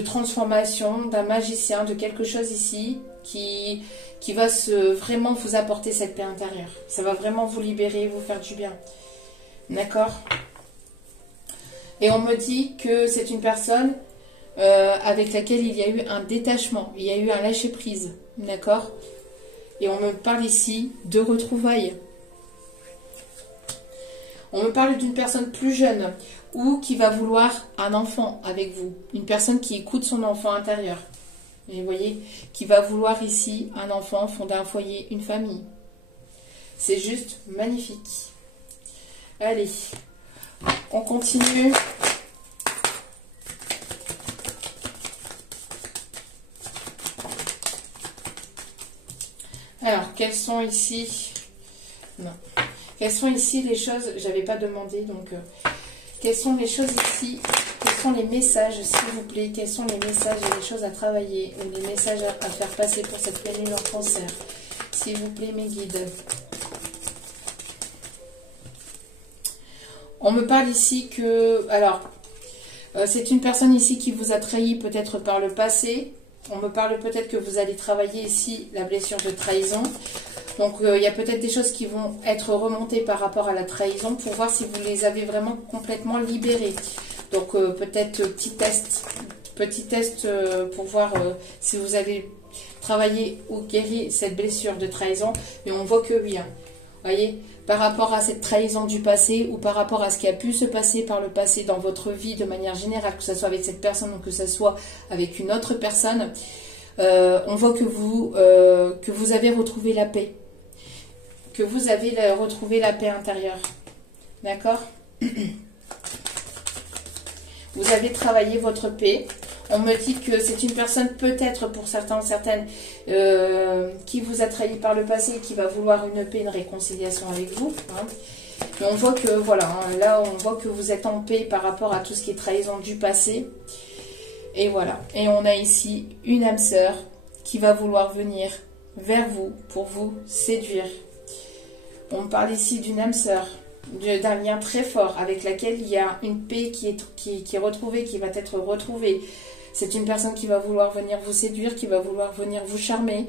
transformation, d'un magicien, de quelque chose ici qui va vraiment vous apporter cette paix intérieure. Ça va vraiment vous libérer, vous faire du bien. D'accord ? Et on me dit que c'est une personne avec laquelle il y a eu un détachement, il y a eu un lâcher-prise. D'accord ? Et on me parle ici de retrouvailles. On me parle d'une personne plus jeune ou qui va vouloir un enfant avec vous. Une personne qui écoute son enfant intérieur. Et vous voyez, qui va vouloir ici un enfant, fonder un foyer, une famille. C'est juste magnifique. Allez, on continue. Alors, quelles sont ici... Non. Quelles sont ici les choses... J'avais pas demandé, donc... quelles sont les choses ici? Quels sont les messages, s'il vous plaît? Quels sont les messages et les choses à travailler ou les messages à faire passer pour cette pleine lune en Cancer? S'il vous plaît, mes guides. On me parle ici que... Alors, c'est une personne ici qui vous a trahi peut-être par le passé. On me parle peut-être que vous allez travailler ici la blessure de trahison. Donc, il y a peut-être des choses qui vont être remontées par rapport à la trahison pour voir si vous les avez vraiment complètement libérées. Donc, peut-être petit test pour voir si vous avez travaillé ou guéri cette blessure de trahison. Mais on voit que oui. Hein. Vous voyez, par rapport à cette trahison du passé ou par rapport à ce qui a pu se passer par le passé dans votre vie de manière générale, que ce soit avec cette personne ou que ce soit avec une autre personne, on voit que vous avez retrouvé la paix. Que vous avez retrouvé la paix intérieure. D'accord? Vous avez travaillé votre paix. On me dit que c'est une personne, peut-être pour certains ou certaines, qui vous a trahi par le passé et qui va vouloir une paix, une réconciliation avec vous. Hein. Mais on voit que, voilà, hein, là on voit que vous êtes en paix par rapport à tout ce qui est trahison du passé. Et voilà. Et on a ici une âme sœur qui va vouloir venir vers vous pour vous séduire. On parle ici d'une âme sœur, d'un lien très fort avec laquelle il y a une paix qui est retrouvée, qui va être retrouvée. C'est une personne qui va vouloir venir vous séduire, qui va vouloir venir vous charmer.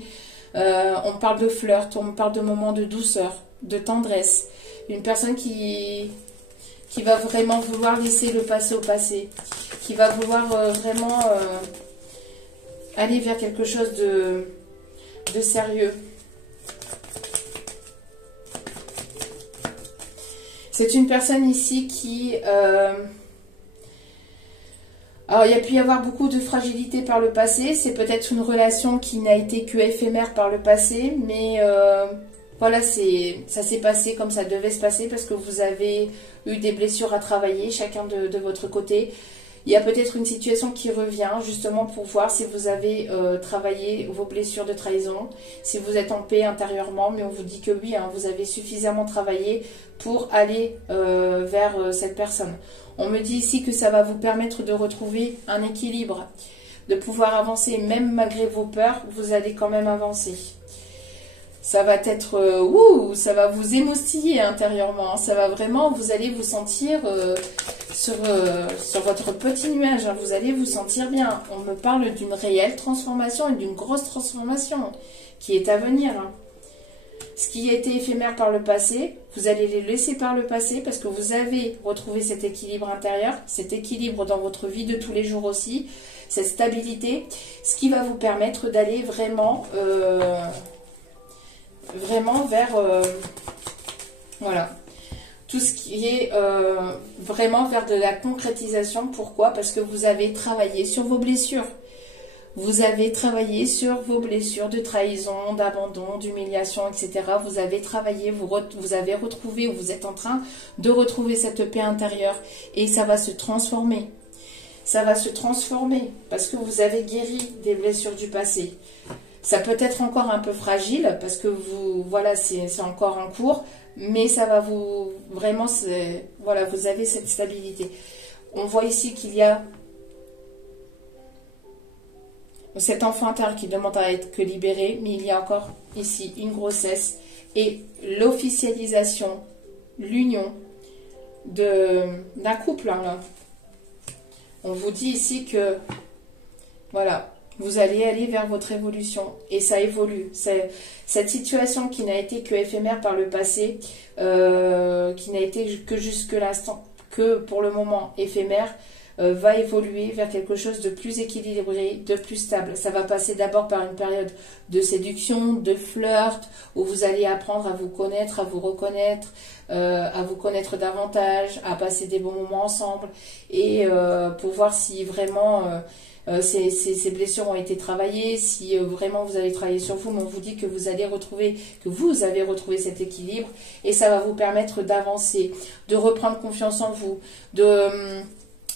On parle de flirt, on parle de moments de douceur, de tendresse. Une personne qui va vraiment vouloir laisser le passé au passé, qui va vouloir vraiment aller vers quelque chose de sérieux. C'est une personne ici qui... alors, il y a pu y avoir beaucoup de fragilité par le passé. C'est peut-être une relation qui n'a été que éphémère par le passé. Mais voilà, ça s'est passé comme ça devait se passer parce que vous avez eu des blessures à travailler, chacun de votre côté. Il y a peut-être une situation qui revient justement pour voir si vous avez travaillé vos blessures de trahison, si vous êtes en paix intérieurement. Mais on vous dit que oui, hein, vous avez suffisamment travaillé pour aller vers cette personne. On me dit ici que ça va vous permettre de retrouver un équilibre, de pouvoir avancer. Même malgré vos peurs, vous allez quand même avancer. Ça va être... ça va vous émoustiller intérieurement. Ça va vraiment... Vous allez vous sentir sur votre petit nuage. Hein, vous allez vous sentir bien. On me parle d'une réelle transformation et d'une grosse transformation qui est à venir. Hein. Ce qui a été éphémère par le passé, vous allez les laisser par le passé parce que vous avez retrouvé cet équilibre intérieur, cet équilibre dans votre vie de tous les jours aussi, cette stabilité, ce qui va vous permettre d'aller vraiment vers voilà, tout ce qui est vraiment vers de la concrétisation. Pourquoi? Parce que vous avez travaillé sur vos blessures. Vous avez travaillé sur vos blessures de trahison, d'abandon, d'humiliation, etc. Vous avez travaillé, vous avez retrouvé, ou vous êtes en train de retrouver cette paix intérieure. Et ça va se transformer. Ça va se transformer parce que vous avez guéri des blessures du passé. Ça peut être encore un peu fragile parce que voilà, c'est encore en cours. Mais ça va vous... Vraiment, voilà, vous avez cette stabilité. On voit ici qu'il y a... cet enfant intérieur qui demande à être que libéré, mais il y a encore ici une grossesse et l'officialisation, l'union d'un couple. Hein, là. On vous dit ici que, voilà, vous allez aller vers votre évolution et ça évolue. Cette situation qui n'a été que éphémère par le passé, qui n'a été que jusque l'instant, que pour le moment éphémère, va évoluer vers quelque chose de plus équilibré, de plus stable. Ça va passer d'abord par une période de séduction, de flirt, où vous allez apprendre à vous connaître, à vous reconnaître, à vous connaître davantage, à passer des bons moments ensemble, et pour voir si vraiment ces blessures ont été travaillées, si vraiment vous allez travailler sur vous. Mais on vous dit que vous avez retrouvé cet équilibre, et ça va vous permettre d'avancer, de reprendre confiance en vous,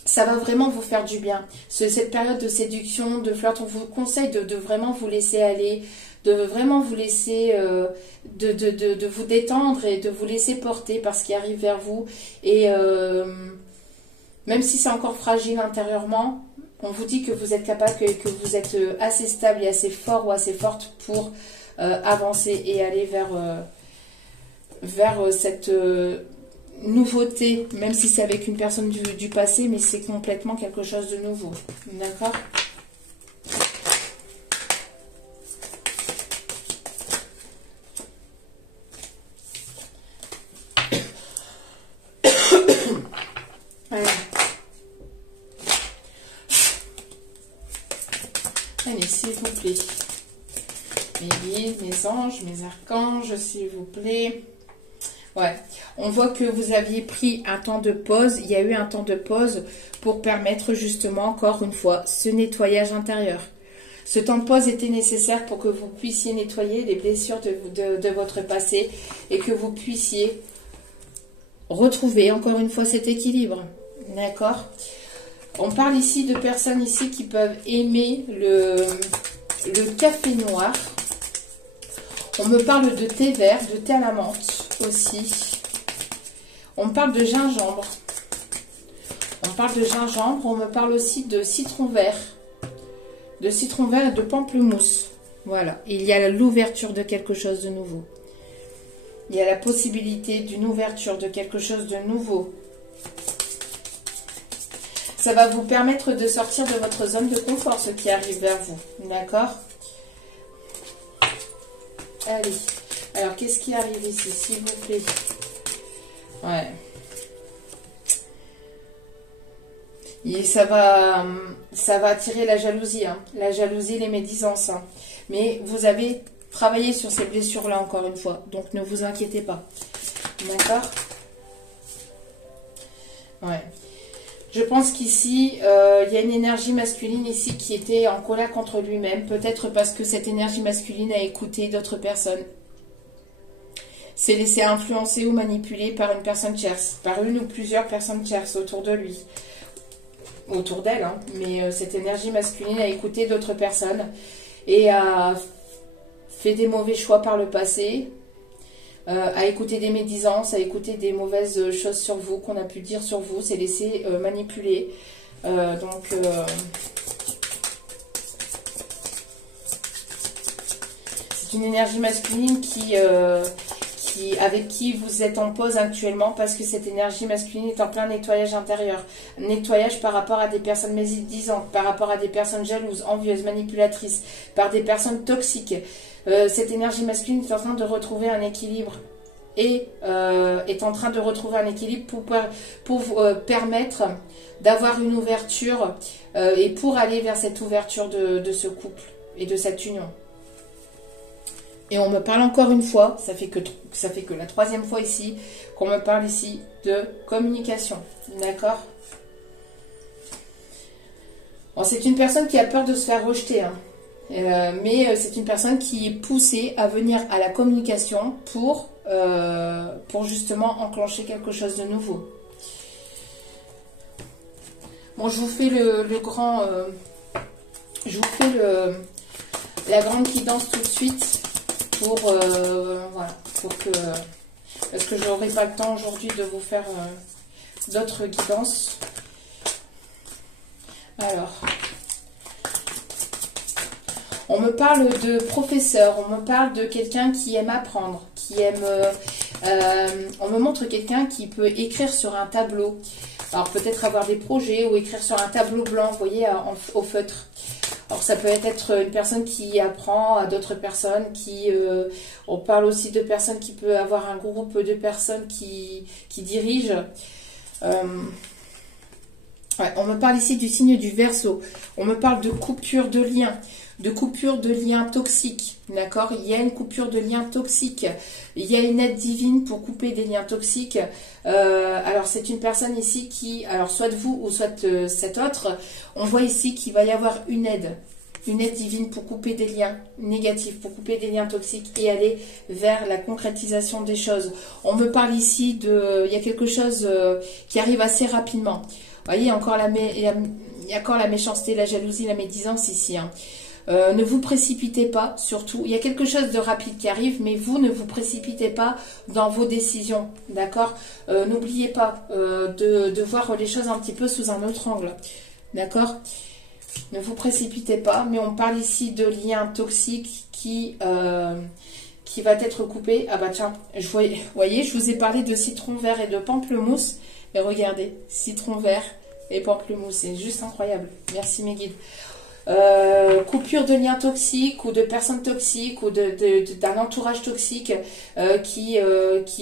ça va vraiment vous faire du bien. Cette période de séduction, de flirt, on vous conseille de vraiment vous laisser aller, de vraiment vous laisser, de vous détendre et de vous laisser porter par ce qui arrive vers vous. Et même si c'est encore fragile intérieurement, on vous dit que vous êtes capable, que vous êtes assez stable et assez fort ou assez forte pour avancer et aller vers cette... nouveauté, même si c'est avec une personne du passé, mais c'est complètement quelque chose de nouveau. D'accord? Allez, s'il vous plaît. Mes guides, mes anges, mes archanges, s'il vous plaît. Ouais, on voit que vous aviez pris un temps de pause. Il y a eu un temps de pause pour permettre justement, encore une fois, ce nettoyage intérieur. Ce temps de pause était nécessaire pour que vous puissiez nettoyer les blessures de votre passé et que vous puissiez retrouver, encore une fois, cet équilibre. D'accord? On parle ici de personnes ici qui peuvent aimer le café noir. On me parle de thé vert, de thé à la menthe aussi. On me parle de gingembre. On parle de gingembre. On me parle aussi de citron vert. De citron vert et de pamplemousse. Voilà. Il y a l'ouverture de quelque chose de nouveau. Il y a la possibilité d'une ouverture, de quelque chose de nouveau. Ça va vous permettre de sortir de votre zone de confort, ce qui arrive vers vous. D'accord? Allez. Alors, qu'est-ce qui arrive ici, s'il vous plaît? Ouais. Et ça va attirer la jalousie. Hein. La jalousie, les médisances. Hein. Mais vous avez travaillé sur ces blessures-là, encore une fois. Donc, ne vous inquiétez pas. D'accord? Ouais. Je pense qu'ici, il y a une énergie masculine ici qui était en colère contre lui-même. Peut-être parce que cette énergie masculine a écouté d'autres personnes. S'est laissé influencer ou manipuler par une personne tierce. Par une ou plusieurs personnes tierces autour de lui. Autour d'elle. Hein. Mais cette énergie masculine a écouté d'autres personnes. Et a fait des mauvais choix par le passé. À écouter des médisances, à écouter des mauvaises choses sur vous, qu'on a pu dire sur vous, s'est laissé manipuler. C'est une énergie masculine avec qui vous êtes en pause actuellement, parce que cette énergie masculine est en plein nettoyage intérieur. Nettoyage par rapport à des personnes médisantes, par rapport à des personnes jalouses, envieuses, manipulatrices, par des personnes toxiques. Cette énergie masculine est en train de retrouver un équilibre et est en train de retrouver un équilibre pour permettre d'avoir une ouverture et pour aller vers cette ouverture de ce couple et de cette union. Et on me parle encore une fois, ça fait que la troisième fois ici, qu'on me parle ici de communication. D'accord? Bon, c'est une personne qui a peur de se faire rejeter, hein. Mais c'est une personne qui est poussée à venir à la communication pour justement enclencher quelque chose de nouveau. Bon, je vous fais la grande guidance tout de suite parce que je n'aurai pas le temps aujourd'hui de vous faire d'autres guidances. Alors, on me parle de professeur, on me parle de quelqu'un qui aime apprendre, on me montre quelqu'un qui peut écrire sur un tableau. Alors peut-être avoir des projets ou écrire sur un tableau blanc, vous voyez, au feutre. Alors ça peut être une personne qui apprend à d'autres personnes, on parle aussi de personnes qui peuvent avoir un groupe de personnes qui dirigent. Ouais, on me parle ici du signe du Verseau. On me parle de coupure de liens toxiques. D'accord? Il y a une coupure de liens toxiques. Il y a une aide divine pour couper des liens toxiques. Alors, c'est une personne ici qui, alors soit vous ou soit cet autre, on voit ici qu'il va y avoir une aide divine pour couper des liens négatifs, pour couper des liens toxiques et aller vers la concrétisation des choses. On me parle ici il y a quelque chose qui arrive assez rapidement. Vous voyez, il y a encore la méchanceté, la jalousie, la médisance ici. Hein. Ne vous précipitez pas, surtout. Il y a quelque chose de rapide qui arrive, mais vous ne vous précipitez pas dans vos décisions. D'accord? N'oubliez pas de voir les choses un petit peu sous un autre angle. D'accord? Ne vous précipitez pas, mais on parle ici de liens toxiques qui va être coupé. Ah bah tiens, voyez, je vous ai parlé de citron vert et de pamplemousse. Et regardez, citron vert et pamplemousse, c'est juste incroyable. Merci mes guides. Coupure de liens toxiques ou de personnes toxiques ou d'un entourage toxique qui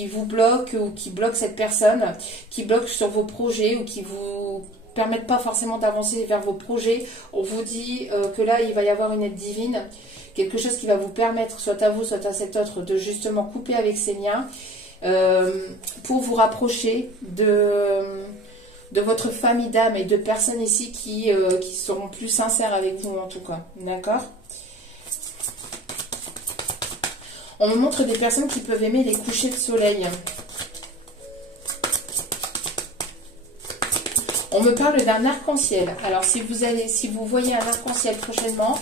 vous bloque ou qui bloque cette personne, qui bloque sur vos projets ou qui vous permettent pas forcément d'avancer vers vos projets. On vous dit que là, il va y avoir une aide divine, quelque chose qui va vous permettre, soit à vous, soit à cet autre, de justement couper avec ces liens pour vous rapprocher de votre famille d'âme et de personnes ici qui seront plus sincères avec vous en tout cas. D'accord? On me montre des personnes qui peuvent aimer les couchers de soleil. On me parle d'un arc-en-ciel. Alors si vous voyez un arc-en-ciel prochainement,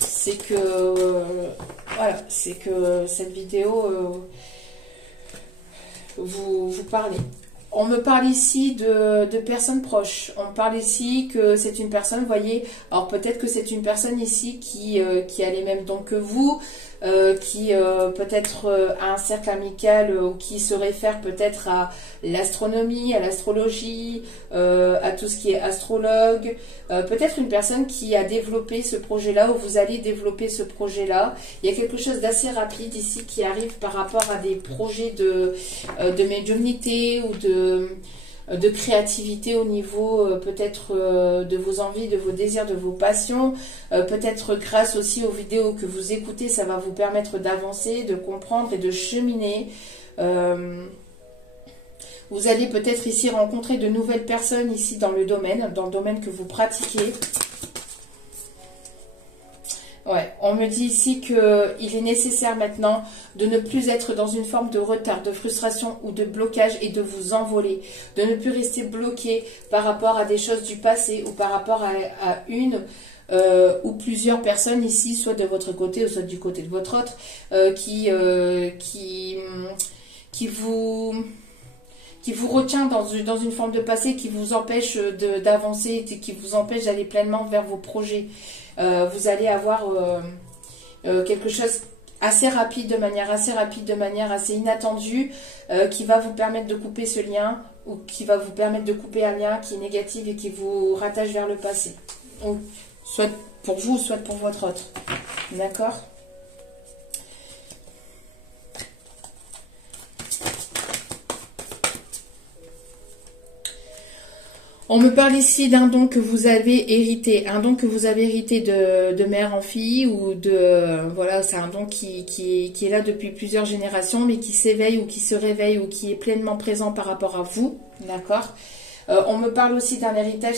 c'est que voilà, c'est que cette vidéo vous parlez. On me parle ici de personnes proches. On me parle ici que c'est une personne, vous voyez, alors peut-être que c'est une personne ici qui a les mêmes dons que vous, qui peut-être a un cercle amical ou qui se réfère peut-être à l'astronomie, à l'astrologie, à tout ce qui est astrologue. Peut-être une personne qui a développé ce projet-là ou vous allez développer ce projet-là. Il y a quelque chose d'assez rapide ici qui arrive par rapport à des projets de médiumnité ou de créativité au niveau peut-être de vos envies, de vos désirs, de vos passions. Peut-être grâce aussi aux vidéos que vous écoutez, ça va vous permettre d'avancer, de comprendre et de cheminer. Vous allez peut-être ici rencontrer de nouvelles personnes ici dans le domaine que vous pratiquez. Ouais, on me dit ici qu'il est nécessaire maintenant de ne plus être dans une forme de retard, de frustration ou de blocage et de vous envoler. De ne plus rester bloqué par rapport à des choses du passé ou par rapport à une ou plusieurs personnes ici, soit de votre côté ou soit du côté de votre autre, qui vous retient dans une forme de passé, qui vous empêche d'avancer, qui vous empêche d'aller pleinement vers vos projets. Vous allez avoir quelque chose assez rapide, de manière assez inattendue, qui va vous permettre de couper ce lien, ou qui va vous permettre de couper un lien qui est négatif et qui vous rattache vers le passé. Donc, soit pour vous, soit pour votre autre. D'accord ? On me parle ici d'un don que vous avez hérité, de mère en fille, ou voilà, c'est un don qui est là depuis plusieurs générations, mais qui s'éveille ou qui se réveille ou qui est pleinement présent par rapport à vous, d'accord ? On me parle aussi d'un héritage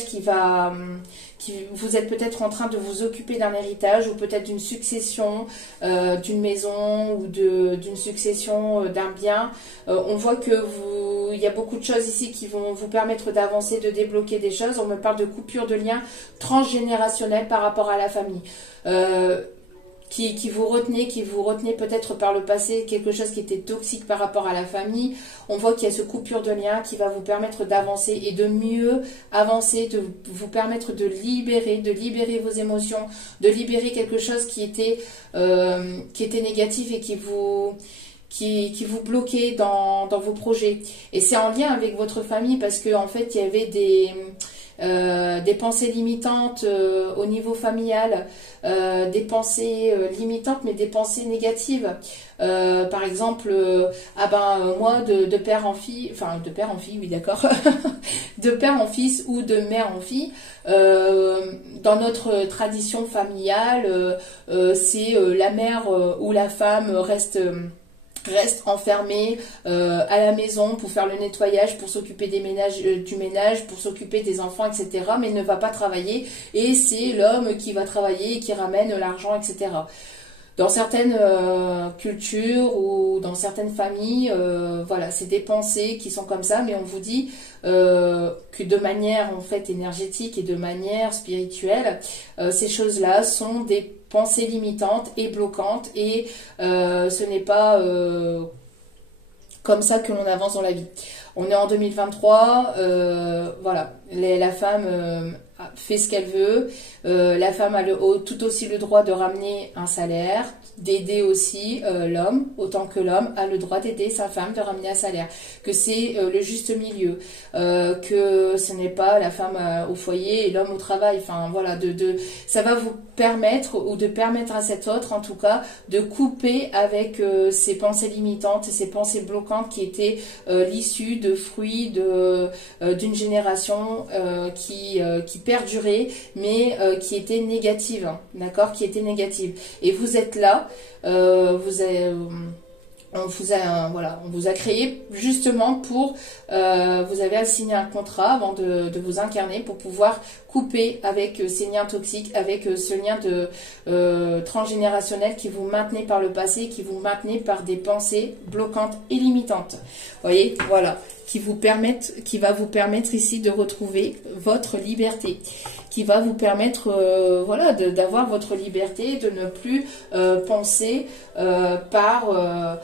vous êtes peut-être en train de vous occuper d'un héritage ou peut-être d'une succession d'une maison ou d'une succession d'un bien. On voit que il y a beaucoup de choses ici qui vont vous permettre d'avancer, de débloquer des choses. On me parle de coupure de liens transgénérationnels par rapport à la famille. Qui vous retenez peut-être par le passé, quelque chose qui était toxique par rapport à la famille. On voit qu'il y a cette coupure de lien qui va vous permettre d'avancer et de mieux avancer, de vous permettre de libérer vos émotions, de libérer quelque chose qui était négatif et qui vous bloquait dans vos projets. Et c'est en lien avec votre famille parce que en fait il y avait des pensées limitantes au niveau familial, des pensées limitantes mais des pensées négatives. Par exemple, moi de père en fille, enfin de père en fille, oui d'accord, de père en fils ou de mère en fille, dans notre tradition familiale, c'est la mère ou la femme reste enfermée à la maison pour faire le nettoyage, pour s'occuper du ménage, pour s'occuper des enfants, etc. Mais ne va pas travailler et c'est l'homme qui va travailler et qui ramène l'argent, etc. Dans certaines cultures ou dans certaines familles, voilà, c'est des pensées qui sont comme ça, mais on vous dit que de manière en fait énergétique et de manière spirituelle, ces choses-là sont des pensées limitantes et bloquantes et ce n'est pas comme ça que l'on avance dans la vie. On est en 2023, voilà, la femme fait ce qu'elle veut, la femme a tout aussi le droit de ramener un salaire, d'aider aussi l'homme, autant que l'homme a le droit d'aider sa femme de ramener un salaire, que c'est le juste milieu, que ce n'est pas la femme au foyer et l'homme au travail, enfin voilà, ça va vous permettre, ou de permettre à cet autre en tout cas, de couper avec ces pensées limitantes et ces pensées bloquantes qui étaient l'issue de fruits d'une génération qui perdurait, mais qui était négative, hein, d'accord, qui était négative. Et vous êtes là, on vous a créé justement pour, vous avez signé un contrat avant de vous incarner pour pouvoir couper avec ces liens toxiques, avec ce lien transgénérationnel qui vous maintenait par le passé, qui vous maintenait par des pensées bloquantes et limitantes. Vous voyez, voilà, qui va vous permettre ici de retrouver votre liberté, qui va vous permettre voilà, d'avoir votre liberté, de ne plus penser par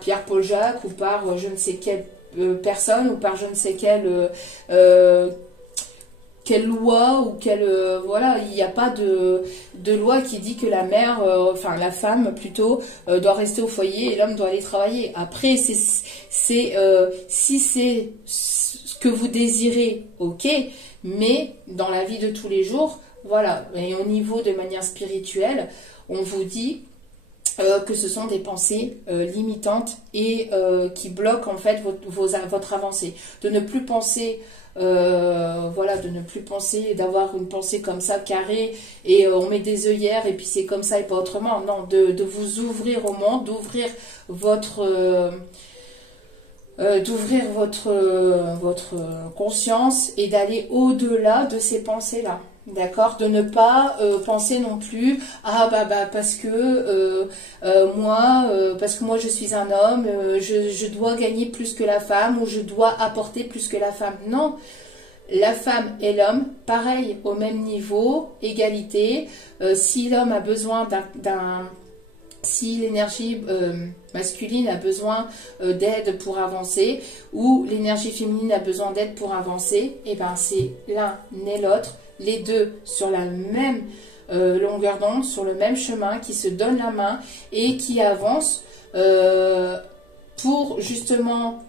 Pierre-Paul Jacques ou par je ne sais quelle personne ou par je ne sais quelle quelle loi ou quelle voilà, il n'y a pas de loi qui dit que la mère, enfin la femme plutôt, doit rester au foyer et l'homme doit aller travailler. Après, si c'est ce que vous désirez, ok, mais dans la vie de tous les jours, voilà, et au niveau de manière spirituelle, on vous dit que ce sont des pensées limitantes et qui bloquent en fait votre avancée. De ne plus penser, voilà, de ne plus penser, d'avoir une pensée comme ça carrée et on met des œillères et puis c'est comme ça et pas autrement. Non, de vous ouvrir au monde, d'ouvrir votre conscience et d'aller au-delà de ces pensées-là. D'accord, de ne pas penser non plus parce que moi je suis un homme, je dois gagner plus que la femme ou je dois apporter plus que la femme. Non, la femme et l'homme, pareil, au même niveau, égalité. Si l'homme a besoin si l'énergie masculine a besoin d'aide pour avancer ou l'énergie féminine a besoin d'aide pour avancer, et ben c'est l'un et l'autre, les deux sur la même longueur d'onde, sur le même chemin, qui se donnent la main et qui avancent pour justement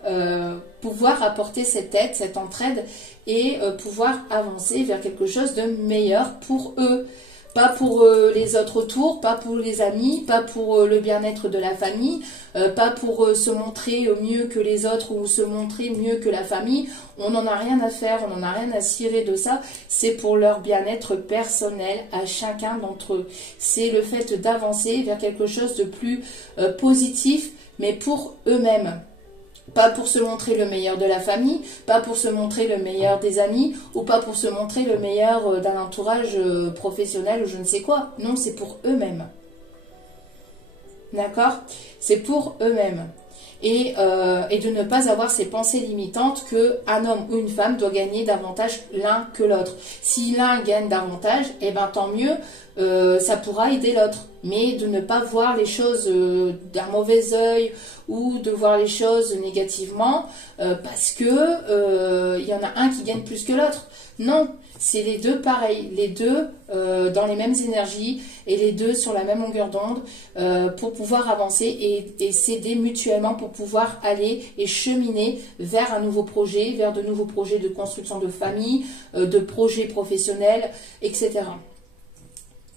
pouvoir apporter cette aide, cette entraide et pouvoir avancer vers quelque chose de meilleur pour eux. Pas pour les autres autour, pas pour les amis, pas pour le bien-être de la famille, pas pour se montrer mieux que les autres ou se montrer mieux que la famille. On n'en a rien à faire, on n'en a rien à cirer de ça. C'est pour leur bien-être personnel à chacun d'entre eux. C'est le fait d'avancer vers quelque chose de plus positif, mais pour eux-mêmes. Pas pour se montrer le meilleur de la famille, pas pour se montrer le meilleur des amis, ou pas pour se montrer le meilleur d'un entourage professionnel ou je ne sais quoi. Non, c'est pour eux-mêmes. D'accord? C'est pour eux-mêmes. Et de ne pas avoir ces pensées limitantes qu'un homme ou une femme doit gagner davantage l'un que l'autre. Si l'un gagne davantage, eh ben tant mieux, ça pourra aider l'autre. Mais de ne pas voir les choses d'un mauvais œil ou de voir les choses négativement parce que il y en a un qui gagne plus que l'autre. Non, c'est les deux pareils, les deux dans les mêmes énergies et les deux sur la même longueur d'onde pour pouvoir avancer et s'aider mutuellement pour pouvoir aller et cheminer vers un nouveau projet, vers de nouveaux projets de construction de famille, de projets professionnels, etc.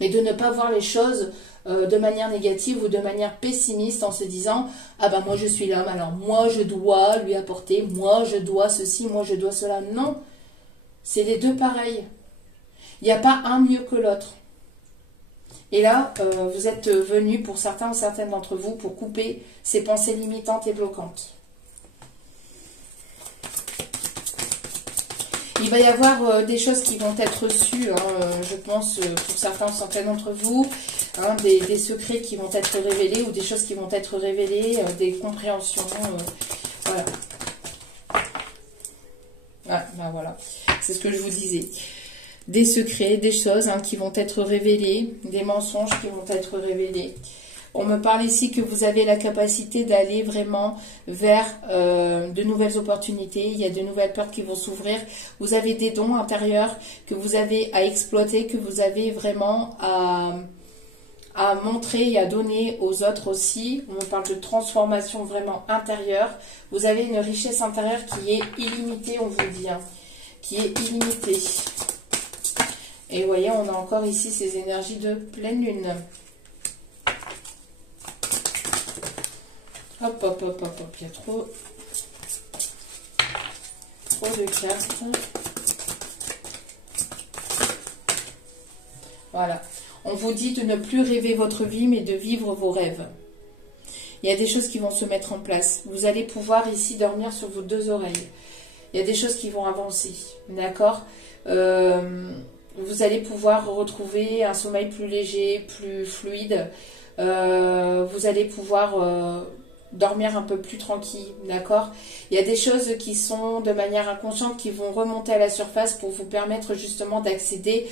Mais de ne pas voir les choses de manière négative ou de manière pessimiste en se disant « Ah ben moi je suis l'homme, alors moi je dois lui apporter, moi je dois ceci, moi je dois cela. » Non, c'est les deux pareils. Il n'y a pas un mieux que l'autre. Et là, vous êtes venus pour certains ou certaines d'entre vous pour couper ces pensées limitantes et bloquantes. Il va y avoir des choses qui vont être reçues, je pense, pour certains ou certaines d'entre vous, des secrets qui vont être révélés ou des choses qui vont être révélées, des compréhensions. Voilà. Ah, ben voilà, c'est ce que je vous disais. Des secrets, des choses qui vont être révélées, des mensonges qui vont être révélés. On me parle ici que vous avez la capacité d'aller vraiment vers de nouvelles opportunités. Il y a de nouvelles portes qui vont s'ouvrir. Vous avez des dons intérieurs que vous avez à exploiter, que vous avez vraiment à montrer et à donner aux autres aussi. On me parle de transformation vraiment intérieure. Vous avez une richesse intérieure qui est illimitée, on vous dit, qui est illimitée. Et vous voyez, on a encore ici ces énergies de pleine lune. Hop, hop, hop, hop, hop, il y a trop de cartes. Voilà. On vous dit de ne plus rêver votre vie, mais de vivre vos rêves. Il y a des choses qui vont se mettre en place. Vous allez pouvoir ici dormir sur vos deux oreilles. Il y a des choses qui vont avancer. D'accord ? Vous allez pouvoir retrouver un sommeil plus léger, plus fluide. Vous allez pouvoir dormir un peu plus tranquille, d'accord? Il y a des choses qui sont de manière inconsciente qui vont remonter à la surface pour vous permettre justement d'accéder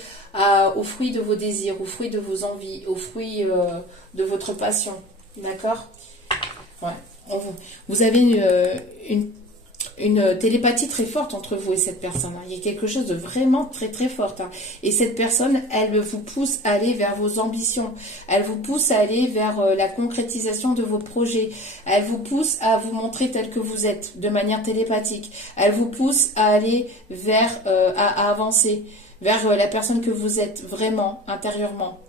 aux fruits de vos désirs, aux fruits de vos envies, aux fruits de votre passion, d'accord? Ouais. Vous avez une télépathie très forte entre vous et cette personne. Il y a quelque chose de vraiment très très fort. Et cette personne, elle vous pousse à aller vers vos ambitions. Elle vous pousse à aller vers la concrétisation de vos projets. Elle vous pousse à vous montrer tel que vous êtes, de manière télépathique. Elle vous pousse à aller vers, à avancer vers la personne que vous êtes vraiment, intérieurement.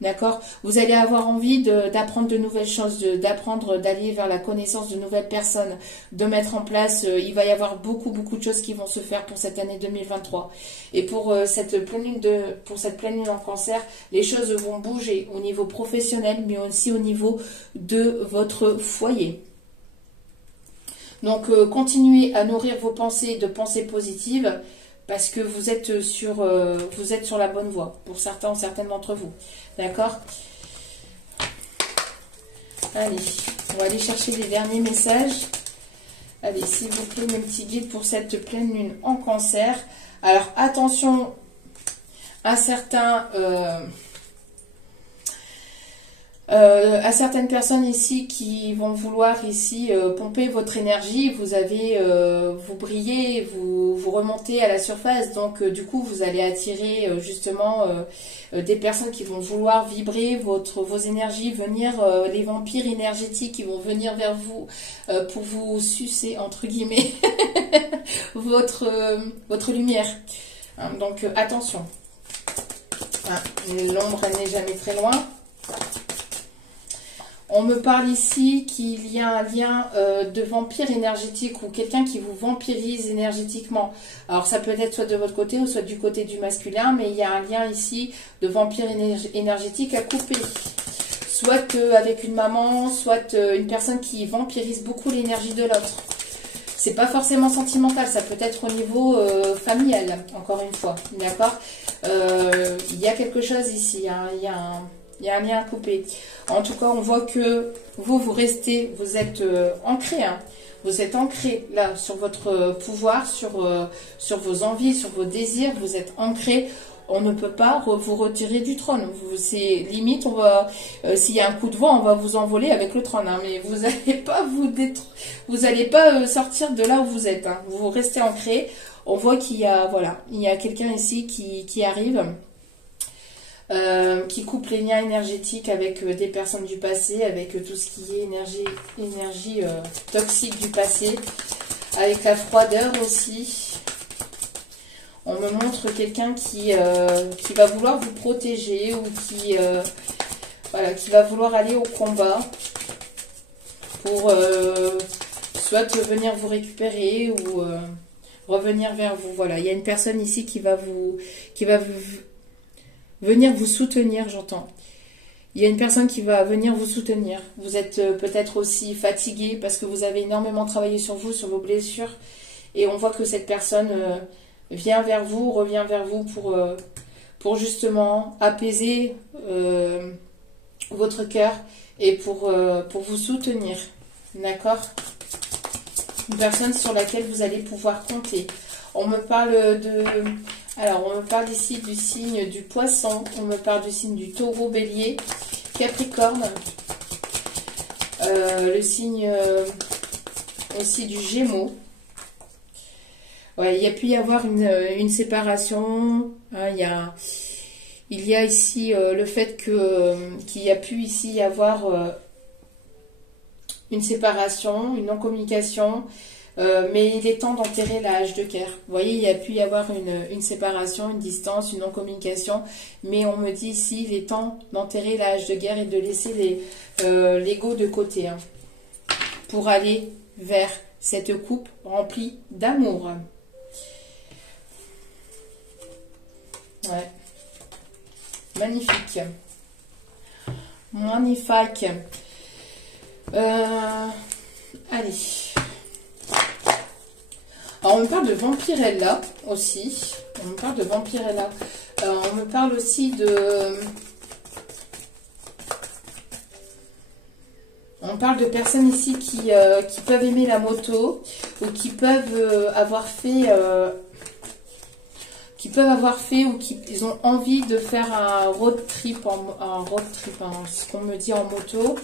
D'accord? Vous allez avoir envie d'apprendre de nouvelles choses, d'apprendre, d'aller vers la connaissance de nouvelles personnes, de mettre en place, il va y avoir beaucoup de choses qui vont se faire pour cette année 2023. Et pour cette pleine lune en Cancer, les choses vont bouger au niveau professionnel, mais aussi au niveau de votre foyer. Donc, continuez à nourrir vos pensées de pensées positives, parce que vous êtes sur la bonne voie, pour certains ou certaines d'entre vous. D'accord? Allez, on va aller chercher les derniers messages. Allez, s'il vous plaît, mes petits guides pour cette pleine lune en Cancer. Alors, attention à certaines personnes ici qui vont vouloir ici pomper votre énergie. Vous brillez, vous remontez à la surface, donc du coup vous allez attirer justement des personnes qui vont vouloir vibrer vos énergies, venir les vampires énergétiques qui vont venir vers vous pour vous sucer entre guillemets votre lumière. Hein, donc attention. Hein, l'ombre elle n'est jamais très loin. On me parle ici qu'il y a un lien de vampire énergétique ou quelqu'un qui vous vampirise énergétiquement. Alors ça peut être soit de votre côté ou soit du côté du masculin, mais il y a un lien ici de vampire énergétique à couper. Soit avec une maman, soit une personne qui vampirise beaucoup l'énergie de l'autre. C'est pas forcément sentimental, ça peut être au niveau familial, encore une fois. D'accord? Il y a quelque chose ici, hein, il y a un lien à couper. En tout cas, on voit que vous êtes ancré. Hein. Vous êtes ancré là sur votre pouvoir, sur vos envies, sur vos désirs. Vous êtes ancré. On ne peut pas vous retirer du trône. C'est limite, s'il y a un coup de vent, on va vous envoler avec le trône. Hein. Mais vous n'allez pas vous n'allez pas sortir de là où vous êtes. Hein. Vous restez ancré. On voit qu'il y a quelqu'un ici qui arrive. Qui coupe les liens énergétiques avec des personnes du passé, avec tout ce qui est énergie toxique du passé, avec la froideur aussi. On me montre quelqu'un qui va vouloir vous protéger ou qui va vouloir aller au combat pour soit venir vous récupérer ou revenir vers vous. Voilà, il y a une personne ici qui va venir vous soutenir, j'entends. Il y a une personne qui va venir vous soutenir. Vous êtes peut-être aussi fatigué parce que vous avez énormément travaillé sur vous, sur vos blessures. Et on voit que cette personne vient vers vous, revient vers vous pour justement apaiser votre cœur et pour vous soutenir. D'accord? Une personne sur laquelle vous allez pouvoir compter. On me parle on me parle ici du signe du poisson, on me parle du signe du taureau, bélier, capricorne, le signe aussi du gémeaux. Ouais, il y a pu y avoir une séparation, hein, il y a ici le fait qu'il y a pu ici y avoir une séparation, une non-communication. Mais il est temps d'enterrer la hache de guerre. Vous voyez, il y a pu y avoir une séparation, une distance, une non-communication. Mais on me dit ici, il est temps d'enterrer la hache de guerre et de laisser l'ego de côté. Hein, pour aller vers cette coupe remplie d'amour. Ouais. Magnifique. Magnifique. Allez. Alors, on me parle de Vampirella aussi. On me parle de Vampirella. On me parle aussi de... On parle de personnes ici qui peuvent aimer la moto ou qui peuvent avoir fait... ou ils ont envie de faire un road trip, ce qu'on me dit en moto.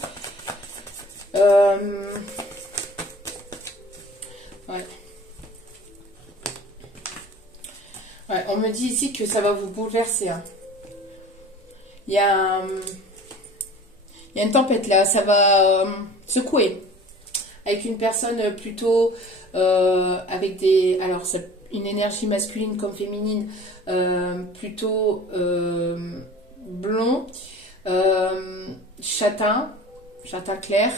Ouais. Ouais, on me dit ici que ça va vous bouleverser. Hein. Il y a une tempête là, ça va secouer. Avec une personne plutôt avec des... Alors, une énergie masculine comme féminine, plutôt blond, châtain clair.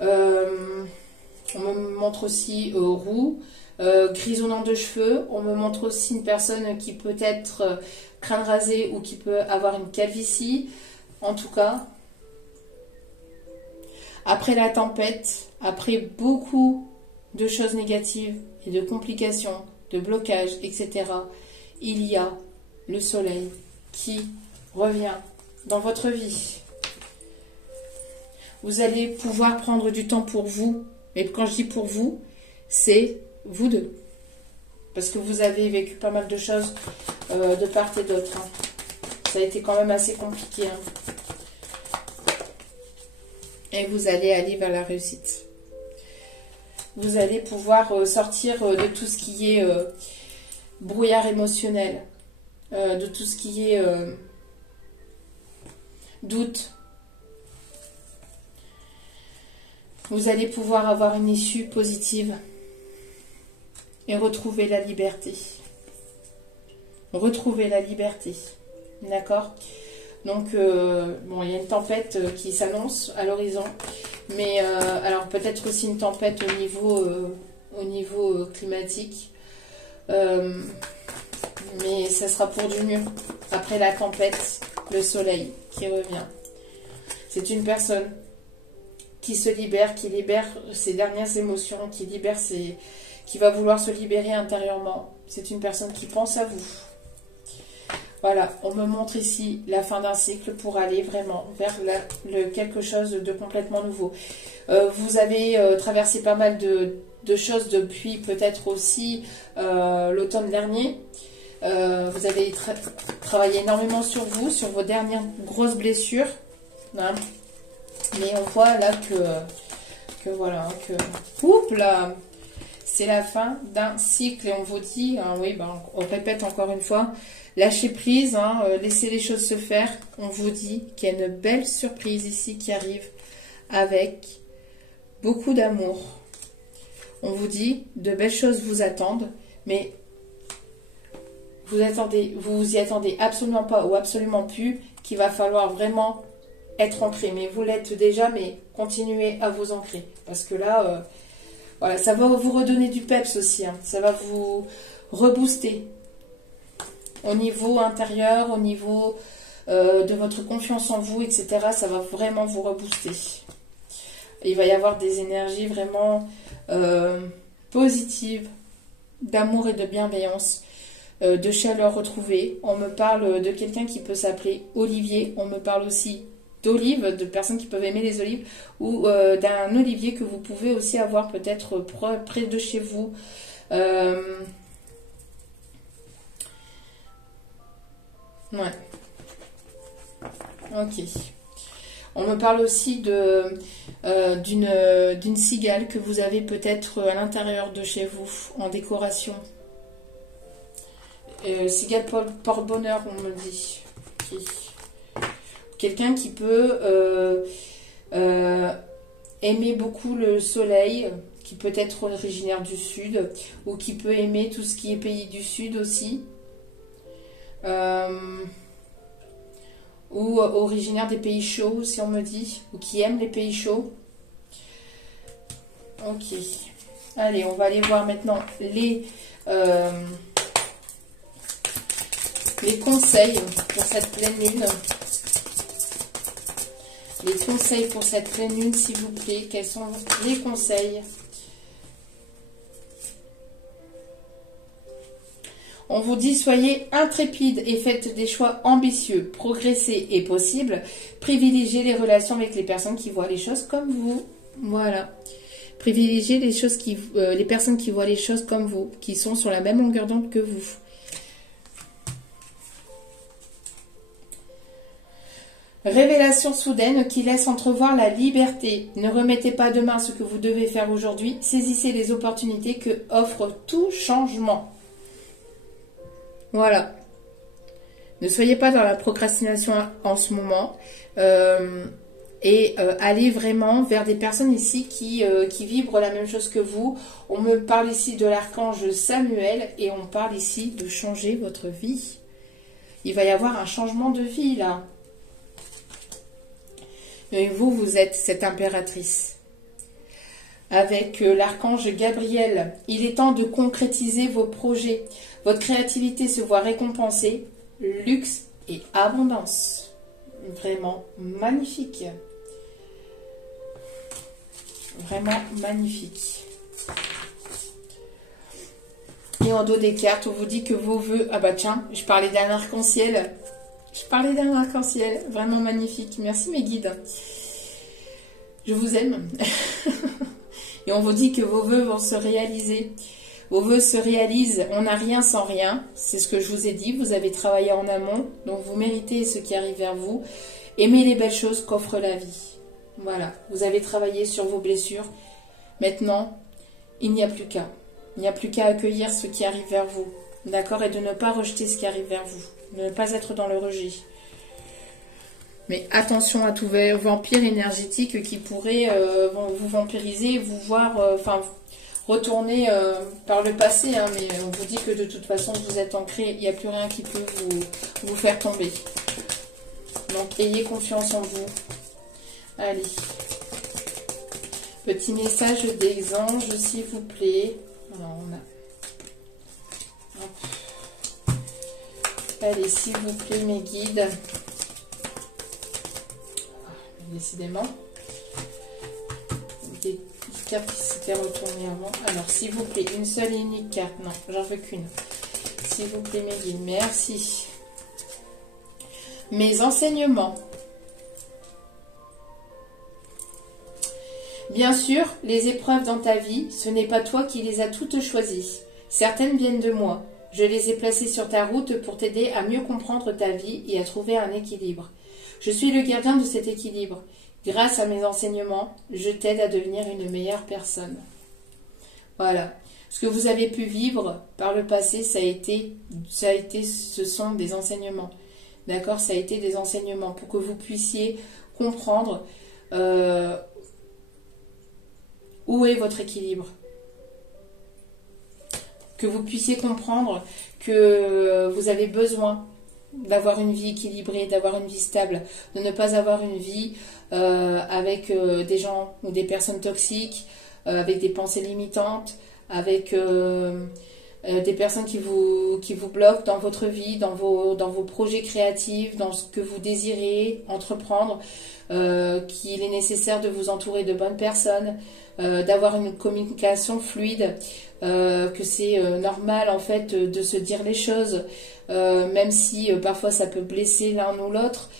On me montre aussi roux, grisonnant de cheveux. On me montre aussi une personne qui peut être crâne rasé ou qui peut avoir une calvitie. En tout cas, après la tempête, après beaucoup de choses négatives et de complications, de blocages, etc., il y a le soleil qui revient dans votre vie. Vous allez pouvoir prendre du temps pour vous. Et quand je dis pour vous, c'est vous deux. Parce que vous avez vécu pas mal de choses de part et d'autre. Hein. Ça a été quand même assez compliqué. Hein. Et vous allez aller vers la réussite. Vous allez pouvoir sortir de tout ce qui est brouillard émotionnel. De tout ce qui est doute. Vous allez pouvoir avoir une issue positive et retrouver la liberté. Retrouver la liberté. D'accord ? Donc, bon, il y a une tempête qui s'annonce à l'horizon. Mais, alors peut-être aussi une tempête au niveau climatique. Mais ça sera pour du mieux. Après la tempête, le soleil qui revient. C'est une personne qui se libère, qui libère ses dernières émotions, qui va vouloir se libérer intérieurement. C'est une personne qui pense à vous. Voilà, on me montre ici la fin d'un cycle pour aller vraiment vers quelque chose de complètement nouveau. Vous avez traversé pas mal de choses depuis peut-être aussi l'automne dernier. Vous avez travaillé énormément sur vous, sur vos dernières grosses blessures. Hein. Mais on voit là que voilà, oups là, c'est la fin d'un cycle et on vous dit, hein, oui, ben, on répète encore une fois, lâchez prise, hein, laissez les choses se faire. On vous dit qu'il y a une belle surprise ici qui arrive avec beaucoup d'amour. On vous dit de belles choses vous attendent, mais vous y attendez absolument pas ou absolument plus, qu'il va falloir vraiment être ancré. Mais vous l'êtes déjà, mais continuez à vous ancrer. Parce que là, voilà, ça va vous redonner du peps aussi. Hein. Ça va vous rebooster. Au niveau intérieur, au niveau de votre confiance en vous, etc. Ça va vraiment vous rebooster. Il va y avoir des énergies vraiment positives, d'amour et de bienveillance. De chaleur retrouvée. On me parle de quelqu'un qui peut s'appeler Olivier. On me parle aussi d'olives, de personnes qui peuvent aimer les olives, ou d'un olivier que vous pouvez aussi avoir peut-être près de chez vous. Ouais. Ok. On me parle aussi d'une cigale que vous avez peut-être à l'intérieur de chez vous, en décoration. Cigale porte-bonheur, on me dit. Okay. Quelqu'un qui peut aimer beaucoup le soleil, qui peut être originaire du sud, ou qui peut aimer tout ce qui est pays du sud aussi, ou originaire des pays chauds, si on me dit, ou qui aime les pays chauds. Ok. Allez, on va aller voir maintenant les conseils pour cette pleine lune. Les conseils pour cette pleine lune, s'il vous plaît. Quels sont les conseils? On vous dit, soyez intrépide et faites des choix ambitieux. Progresser est possible. Privilégiez les relations avec les personnes qui voient les choses comme vous. Voilà. Privilégiez les personnes qui voient les choses comme vous, qui sont sur la même longueur d'onde que vous. Révélation soudaine qui laisse entrevoir la liberté. Ne remettez pas demain ce que vous devez faire aujourd'hui. Saisissez les opportunités que offre tout changement. Voilà. Ne soyez pas dans la procrastination en ce moment. Et allez vraiment vers des personnes ici qui vibrent la même chose que vous. On me parle ici de l'archange Samuel et on parle ici de changer votre vie. Il va y avoir un changement de vie là. Et vous, vous êtes cette impératrice. Avec l'archange Gabriel, il est temps de concrétiser vos projets. Votre créativité se voit récompensée. Luxe et abondance. Vraiment magnifique. Vraiment magnifique. Et en dos des cartes, on vous dit que vos vœux... Ah bah tiens, je parlais d'un arc-en-ciel. Vraiment magnifique. Merci mes guides. Je vous aime. Et on vous dit que vos vœux vont se réaliser. Vos vœux se réalisent. On n'a rien sans rien. C'est ce que je vous ai dit. Vous avez travaillé en amont. Donc vous méritez ce qui arrive vers vous. Aimez les belles choses qu'offre la vie. Voilà. Vous avez travaillé sur vos blessures. Maintenant, il n'y a plus qu'à. Il n'y a plus qu'à accueillir ce qui arrive vers vous. D'accord? Et de ne pas rejeter ce qui arrive vers vous. De ne pas être dans le rejet. Mais attention à tout vampire énergétique qui pourrait vous vampiriser, vous voir, retourner par le passé. Hein, mais on vous dit que de toute façon, vous êtes ancré, il n'y a plus rien qui peut vous faire tomber. Donc, ayez confiance en vous. Allez. Petit message des anges, s'il vous plaît. Alors, on a... Hop. Allez, s'il vous plaît, mes guides. Décidément. Des cartes qui s'étaient retournées avant. Alors, s'il vous plaît, une seule et unique carte. Non, j'en veux qu'une. S'il vous plaît, mes guides. Merci. Mes enseignements. Bien sûr, les épreuves dans ta vie, ce n'est pas toi qui les as toutes choisies. Certaines viennent de moi. Je les ai placées sur ta route pour t'aider à mieux comprendre ta vie et à trouver un équilibre. Je suis le gardien de cet équilibre. Grâce à mes enseignements, je t'aide à devenir une meilleure personne. Voilà. Ce que vous avez pu vivre par le passé, ce sont des enseignements. D'accord? Ça a été des enseignements pour que vous puissiez comprendre où est votre équilibre. Que vous puissiez comprendre que vous avez besoin d'avoir une vie équilibrée, d'avoir une vie stable, de ne pas avoir une vie avec des gens ou des personnes toxiques, avec des pensées limitantes, avec des personnes qui vous bloquent dans votre vie, dans vos projets créatifs, dans ce que vous désirez entreprendre, qu'il est nécessaire de vous entourer de bonnes personnes, d'avoir une communication fluide, que c'est normal en fait de se dire les choses, même si parfois ça peut blesser l'un ou l'autre.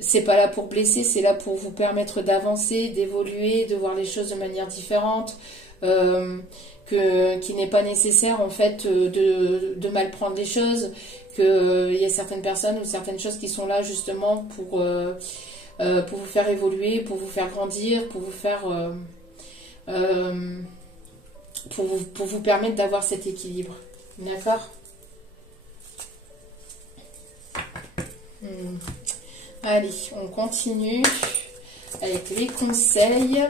C'est pas là pour blesser, c'est là pour vous permettre d'avancer, d'évoluer, de voir les choses de manière différente, qu'il n'est pas nécessaire en fait de mal prendre les choses, qu'il y a certaines personnes ou certaines choses qui sont là justement pour vous faire évoluer, pour vous faire grandir, pour vous faire pour vous permettre d'avoir cet équilibre. D'accord? Allez, on continue avec les conseils.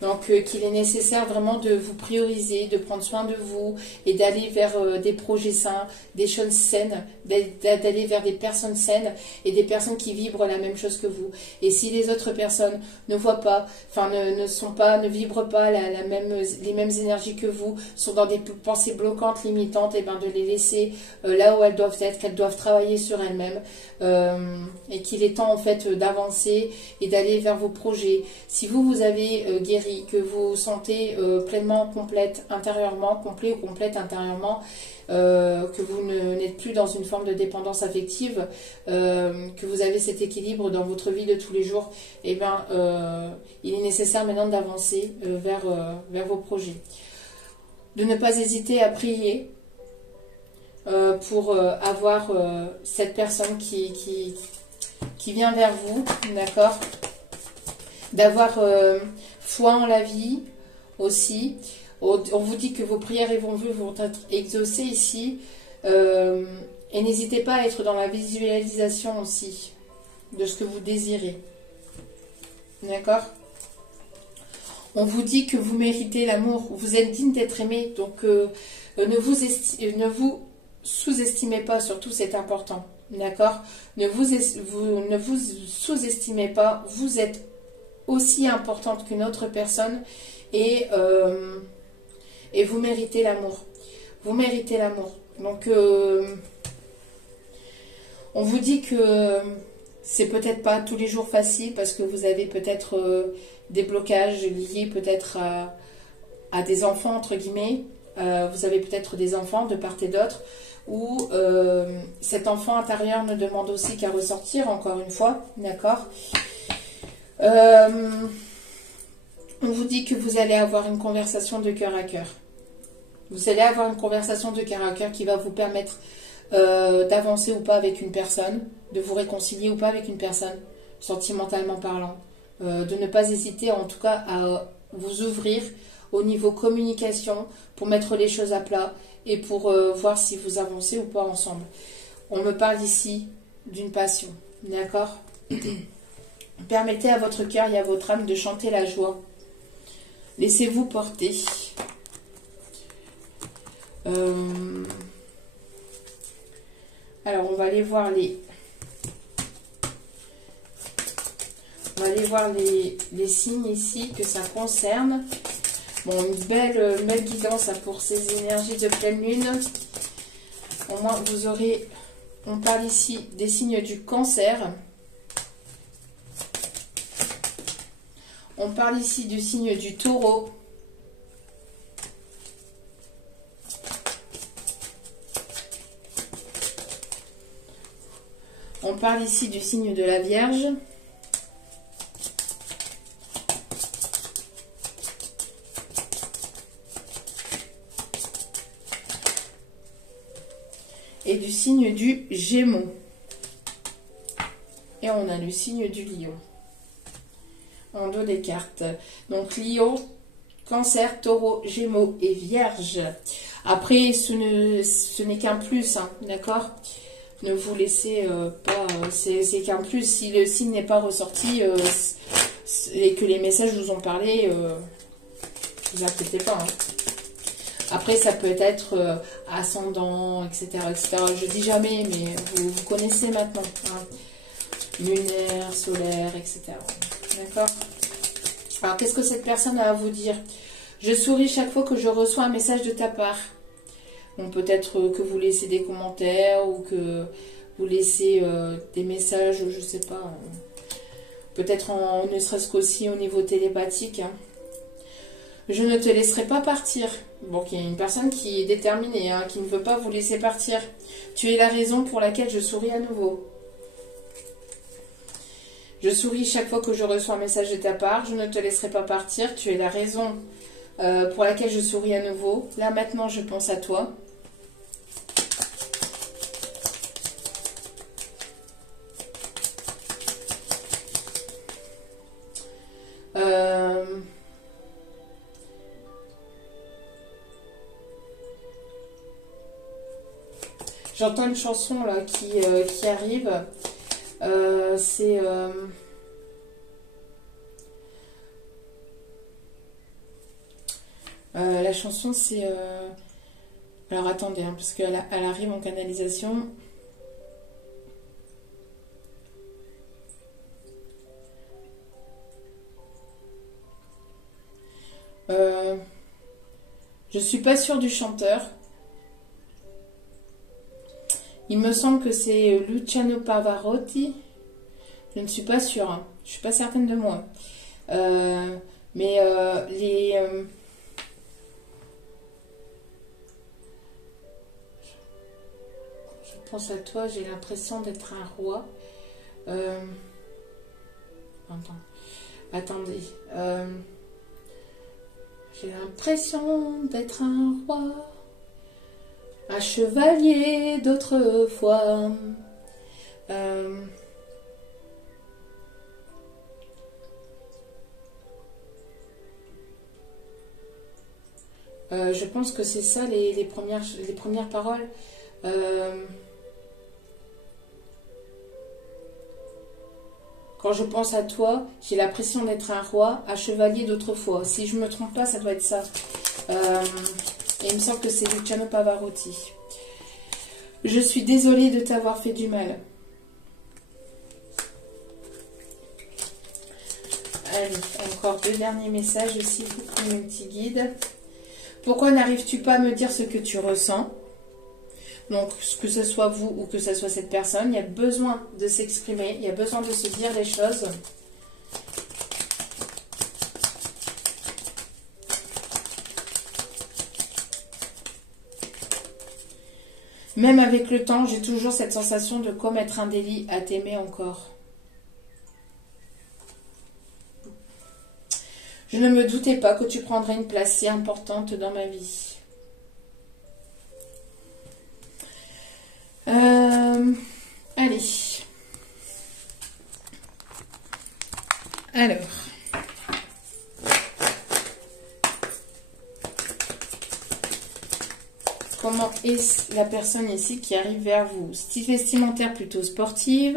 Donc, qu'il est nécessaire vraiment de vous prioriser, de prendre soin de vous et d'aller vers des projets sains, des choses saines, d'aller vers des personnes saines et des personnes qui vibrent la même chose que vous. Et si les autres personnes ne voient pas, enfin ne vibrent pas les mêmes énergies que vous, sont dans des pensées bloquantes, limitantes, et ben de les laisser là où elles doivent être, qu'elles doivent travailler sur elles-mêmes, et qu'il est temps en fait d'avancer et d'aller vers vos projets. Si vous avez guéri, que vous sentez pleinement complète intérieurement, complet ou complète intérieurement, que vous n'êtes plus dans une forme de dépendance affective, que vous avez cet équilibre dans votre vie de tous les jours, et bien il est nécessaire maintenant d'avancer vers vos projets. De ne pas hésiter à prier pour avoir cette personne qui vient vers vous, d'accord? D'avoir foi en la vie aussi, On vous dit que vos prières et vos vœux vont être exaucées ici. Et n'hésitez pas à être dans la visualisation aussi de ce que vous désirez. D'accord? On vous dit que vous méritez l'amour. Vous êtes digne d'être aimé. Donc, ne vous sous-estimez pas. Surtout, c'est important. D'accord? Ne vous sous-estimez pas. Vous êtes aussi importante qu'une autre personne. Et vous méritez l'amour. Vous méritez l'amour. Donc, on vous dit que c'est peut-être pas tous les jours facile parce que vous avez peut-être des blocages liés peut-être à des enfants, entre guillemets. Vous avez peut-être des enfants de part et d'autre où cet enfant intérieur ne demande aussi qu'à ressortir, encore une fois. D'accord? On vous dit que vous allez avoir une conversation de cœur à cœur. Vous allez avoir une conversation de cœur à cœur qui va vous permettre d'avancer ou pas avec une personne, de vous réconcilier ou pas avec une personne, sentimentalement parlant. De ne pas hésiter en tout cas à vous ouvrir au niveau communication pour mettre les choses à plat et pour voir si vous avancez ou pas ensemble. On me parle ici d'une passion, d'accord? Permettez à votre cœur et à votre âme de chanter la joie. Laissez-vous porter. Alors, on va aller voir les signes ici que ça concerne. Bon, une belle guidance pour ces énergies de pleine lune. Au moins, vous aurez... On parle ici des signes du Cancer. On parle ici du signe du Taureau. On parle ici du signe de la Vierge. Et du signe du Gémeaux. Et on a le signe du Lion. En dos des cartes. Donc Lion, Cancer, Taureau, Gémeaux et Vierge. Après, ce n'est qu'un plus, hein, d'accord? Ne vous laissez pas... c'est qu'un plus. Si le signe n'est pas ressorti et que les messages vous ont parlé, ne vous inquiétez pas. Hein. Après, ça peut être ascendant, etc., etc. Je dis jamais, mais vous connaissez maintenant. Hein. Lunaire, solaire, etc. D'accord? Alors, qu'est-ce que cette personne a à vous dire? Je souris chaque fois que je reçois un message de ta part. Bon, peut-être que vous laissez des commentaires ou que vous laissez des messages, je sais pas. Peut-être ne serait-ce qu'aussi au niveau télépathique. Hein. Je ne te laisserai pas partir. Bon, il y a une personne qui est déterminée, hein, qui ne veut pas vous laisser partir. Tu es la raison pour laquelle je souris à nouveau. Je souris chaque fois que je reçois un message de ta part. Je ne te laisserai pas partir. Tu es la raison pour laquelle je souris à nouveau. Là, maintenant, je pense à toi. J'entends une chanson là qui arrive. C'est... la chanson c'est... Alors attendez, hein, parce qu'elle arrive en canalisation. Je suis pas sûre du chanteur. Il me semble que c'est Luciano Pavarotti. Je ne suis pas sûre. Hein. Je suis pas certaine de moi. Mais je pense à toi. J'ai l'impression d'être un roi. Attendez. J'ai l'impression d'être un roi. Un chevalier d'autrefois. Je pense que c'est ça les premières paroles. Quand je pense à toi, j'ai l'impression d'être un roi, un chevalier d'autrefois. Si je ne me trompe pas, ça doit être ça. Et il me semble que c'est Luciano Pavarotti. Je suis désolée de t'avoir fait du mal. Allez, encore 2 derniers messages aussi, pour mes petits guides. Pourquoi n'arrives-tu pas à me dire ce que tu ressens? Donc, que ce soit vous ou que ce soit cette personne, il y a besoin de s'exprimer, il y a besoin de se dire les choses. Même avec le temps, j'ai toujours cette sensation de commettre un délit à t'aimer encore. Je ne me doutais pas que tu prendrais une place si importante dans ma vie. Allez. Alors. Comment est la personne ici qui arrive vers vous? Style vestimentaire plutôt sportif.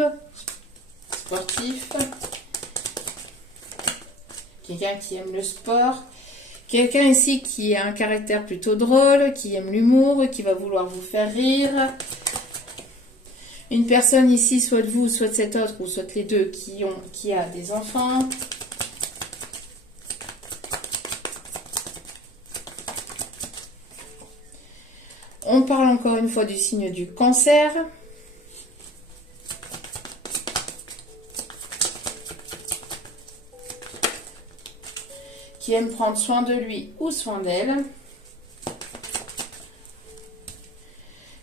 Quelqu'un qui aime le sport. Quelqu'un ici qui a un caractère plutôt drôle, qui aime l'humour, qui va vouloir vous faire rire. Une personne ici, soit de vous, soit de cet autre, ou soit les deux, qui a des enfants. On parle encore une fois du signe du Cancer. Qui aime prendre soin de lui ou soin d'elle.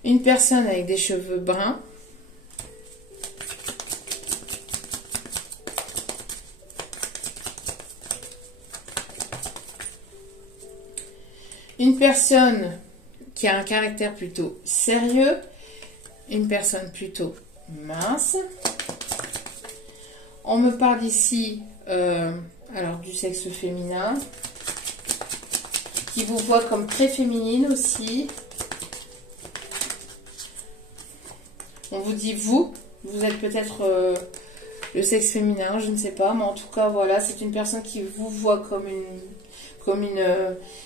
Une personne avec des cheveux bruns. Une personne qui a un caractère plutôt sérieux. Une personne plutôt mince. On me parle ici... alors du sexe féminin, qui vous voit comme très féminine aussi. On vous dit vous êtes peut-être le sexe féminin, je ne sais pas, mais en tout cas voilà, c'est une personne qui vous voit comme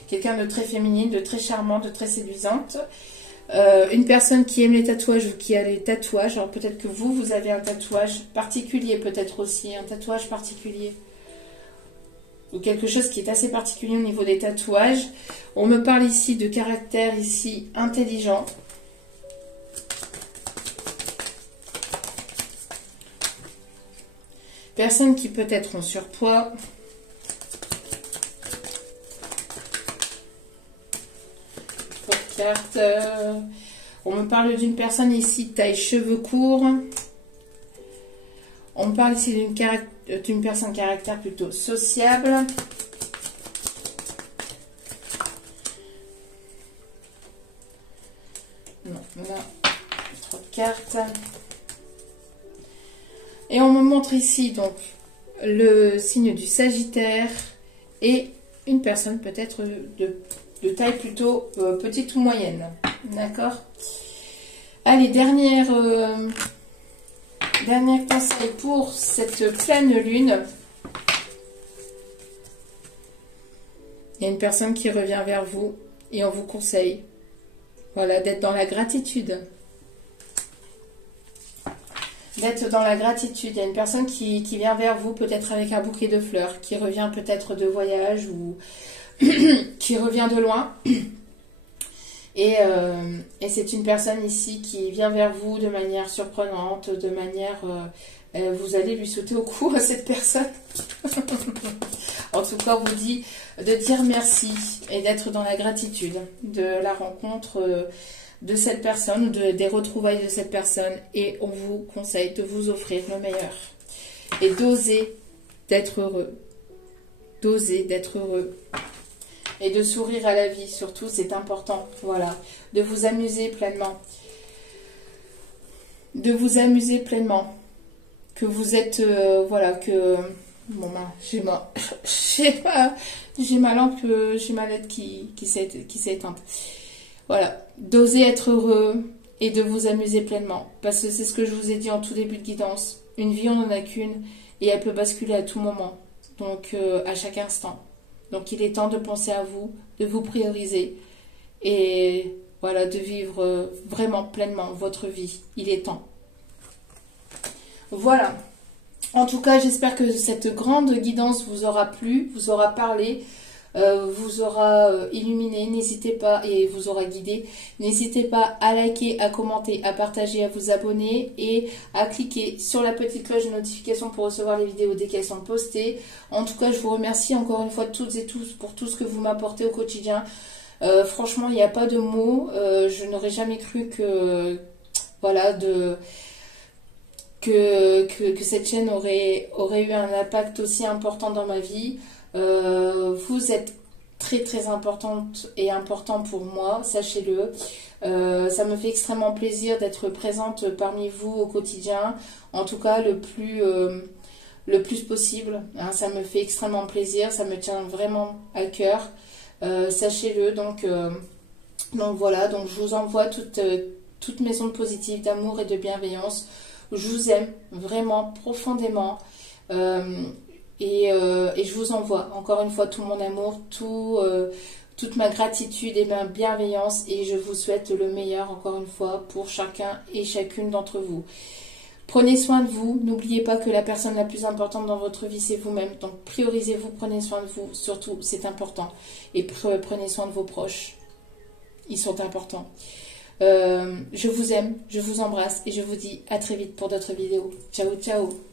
quelqu'un de très féminine, de très charmante, de très séduisante. Une personne qui aime les tatouages ou qui a les tatouages, alors peut-être que vous avez un tatouage particulier, peut-être aussi un tatouage particulier. Ou quelque chose qui est assez particulier au niveau des tatouages. On me parle ici de caractère ici intelligent. Personnes qui peut-être ont surpoids. Carte. On me parle d'une personne ici taille cheveux courts. On me parle ici d'une personne caractère plutôt sociable. Non, là, 3 cartes. Et on me montre ici donc le signe du Sagittaire et une personne peut-être de taille plutôt petite ou moyenne. D'accord? Allez, dernier conseil pour cette pleine lune. Il y a une personne qui revient vers vous et on vous conseille, voilà, d'être dans la gratitude. D'être dans la gratitude. Il y a une personne qui vient vers vous, peut-être avec un bouquet de fleurs, qui revient peut-être de voyage ou qui revient de loin. Et c'est une personne ici qui vient vers vous de manière surprenante, de manière... vous allez lui sauter au cou à cette personne. En tout cas, on vous dit de dire merci et d'être dans la gratitude de la rencontre de cette personne ou des retrouvailles de cette personne. Et on vous conseille de vous offrir le meilleur. Et d'oser d'être heureux. D'oser d'être heureux. Et de sourire à la vie, surtout, c'est important. Voilà. De vous amuser pleinement. De vous amuser pleinement. Que vous êtes... voilà, que Bon ben, j'ai ma lampe, j'ai ma LED qui s'est éteinte. Voilà, d'oser être heureux et de vous amuser pleinement. Parce que c'est ce que je vous ai dit en tout début de guidance. Une vie, on n'en a qu'une et elle peut basculer à tout moment. Donc, à chaque instant. Donc, il est temps de penser à vous, de vous prioriser et voilà, de vivre vraiment pleinement votre vie. Il est temps. Voilà. En tout cas, j'espère que cette grande guidance vous aura plu, vous aura parlé, vous aura illuminé. N'hésitez pas, et vous aura guidé. N'hésitez pas à liker, à commenter, à partager, à vous abonner et à cliquer sur la petite cloche de notification pour recevoir les vidéos dès qu'elles sont postées. En tout cas, je vous remercie encore une fois toutes et tous pour tout ce que vous m'apportez au quotidien. Franchement, il n'y a pas de mots. Je n'aurais jamais cru que, voilà, que cette chaîne aurait eu un impact aussi important dans ma vie. Vous êtes très très importante et important pour moi, sachez-le. Ça me fait extrêmement plaisir d'être présente parmi vous au quotidien, en tout cas le plus possible. Hein, ça me fait extrêmement plaisir, ça me tient vraiment à cœur. Sachez-le, donc voilà, donc je vous envoie toutes mes ondes positives d'amour et de bienveillance. Je vous aime vraiment profondément et je vous envoie encore une fois tout mon amour, toute ma gratitude et ma bienveillance et je vous souhaite le meilleur encore une fois pour chacun et chacune d'entre vous. Prenez soin de vous, n'oubliez pas que la personne la plus importante dans votre vie c'est vous-même, donc priorisez-vous, prenez soin de vous, surtout c'est important et prenez soin de vos proches, ils sont importants. Je vous aime, je vous embrasse et je vous dis à très vite pour d'autres vidéos. Ciao, ciao!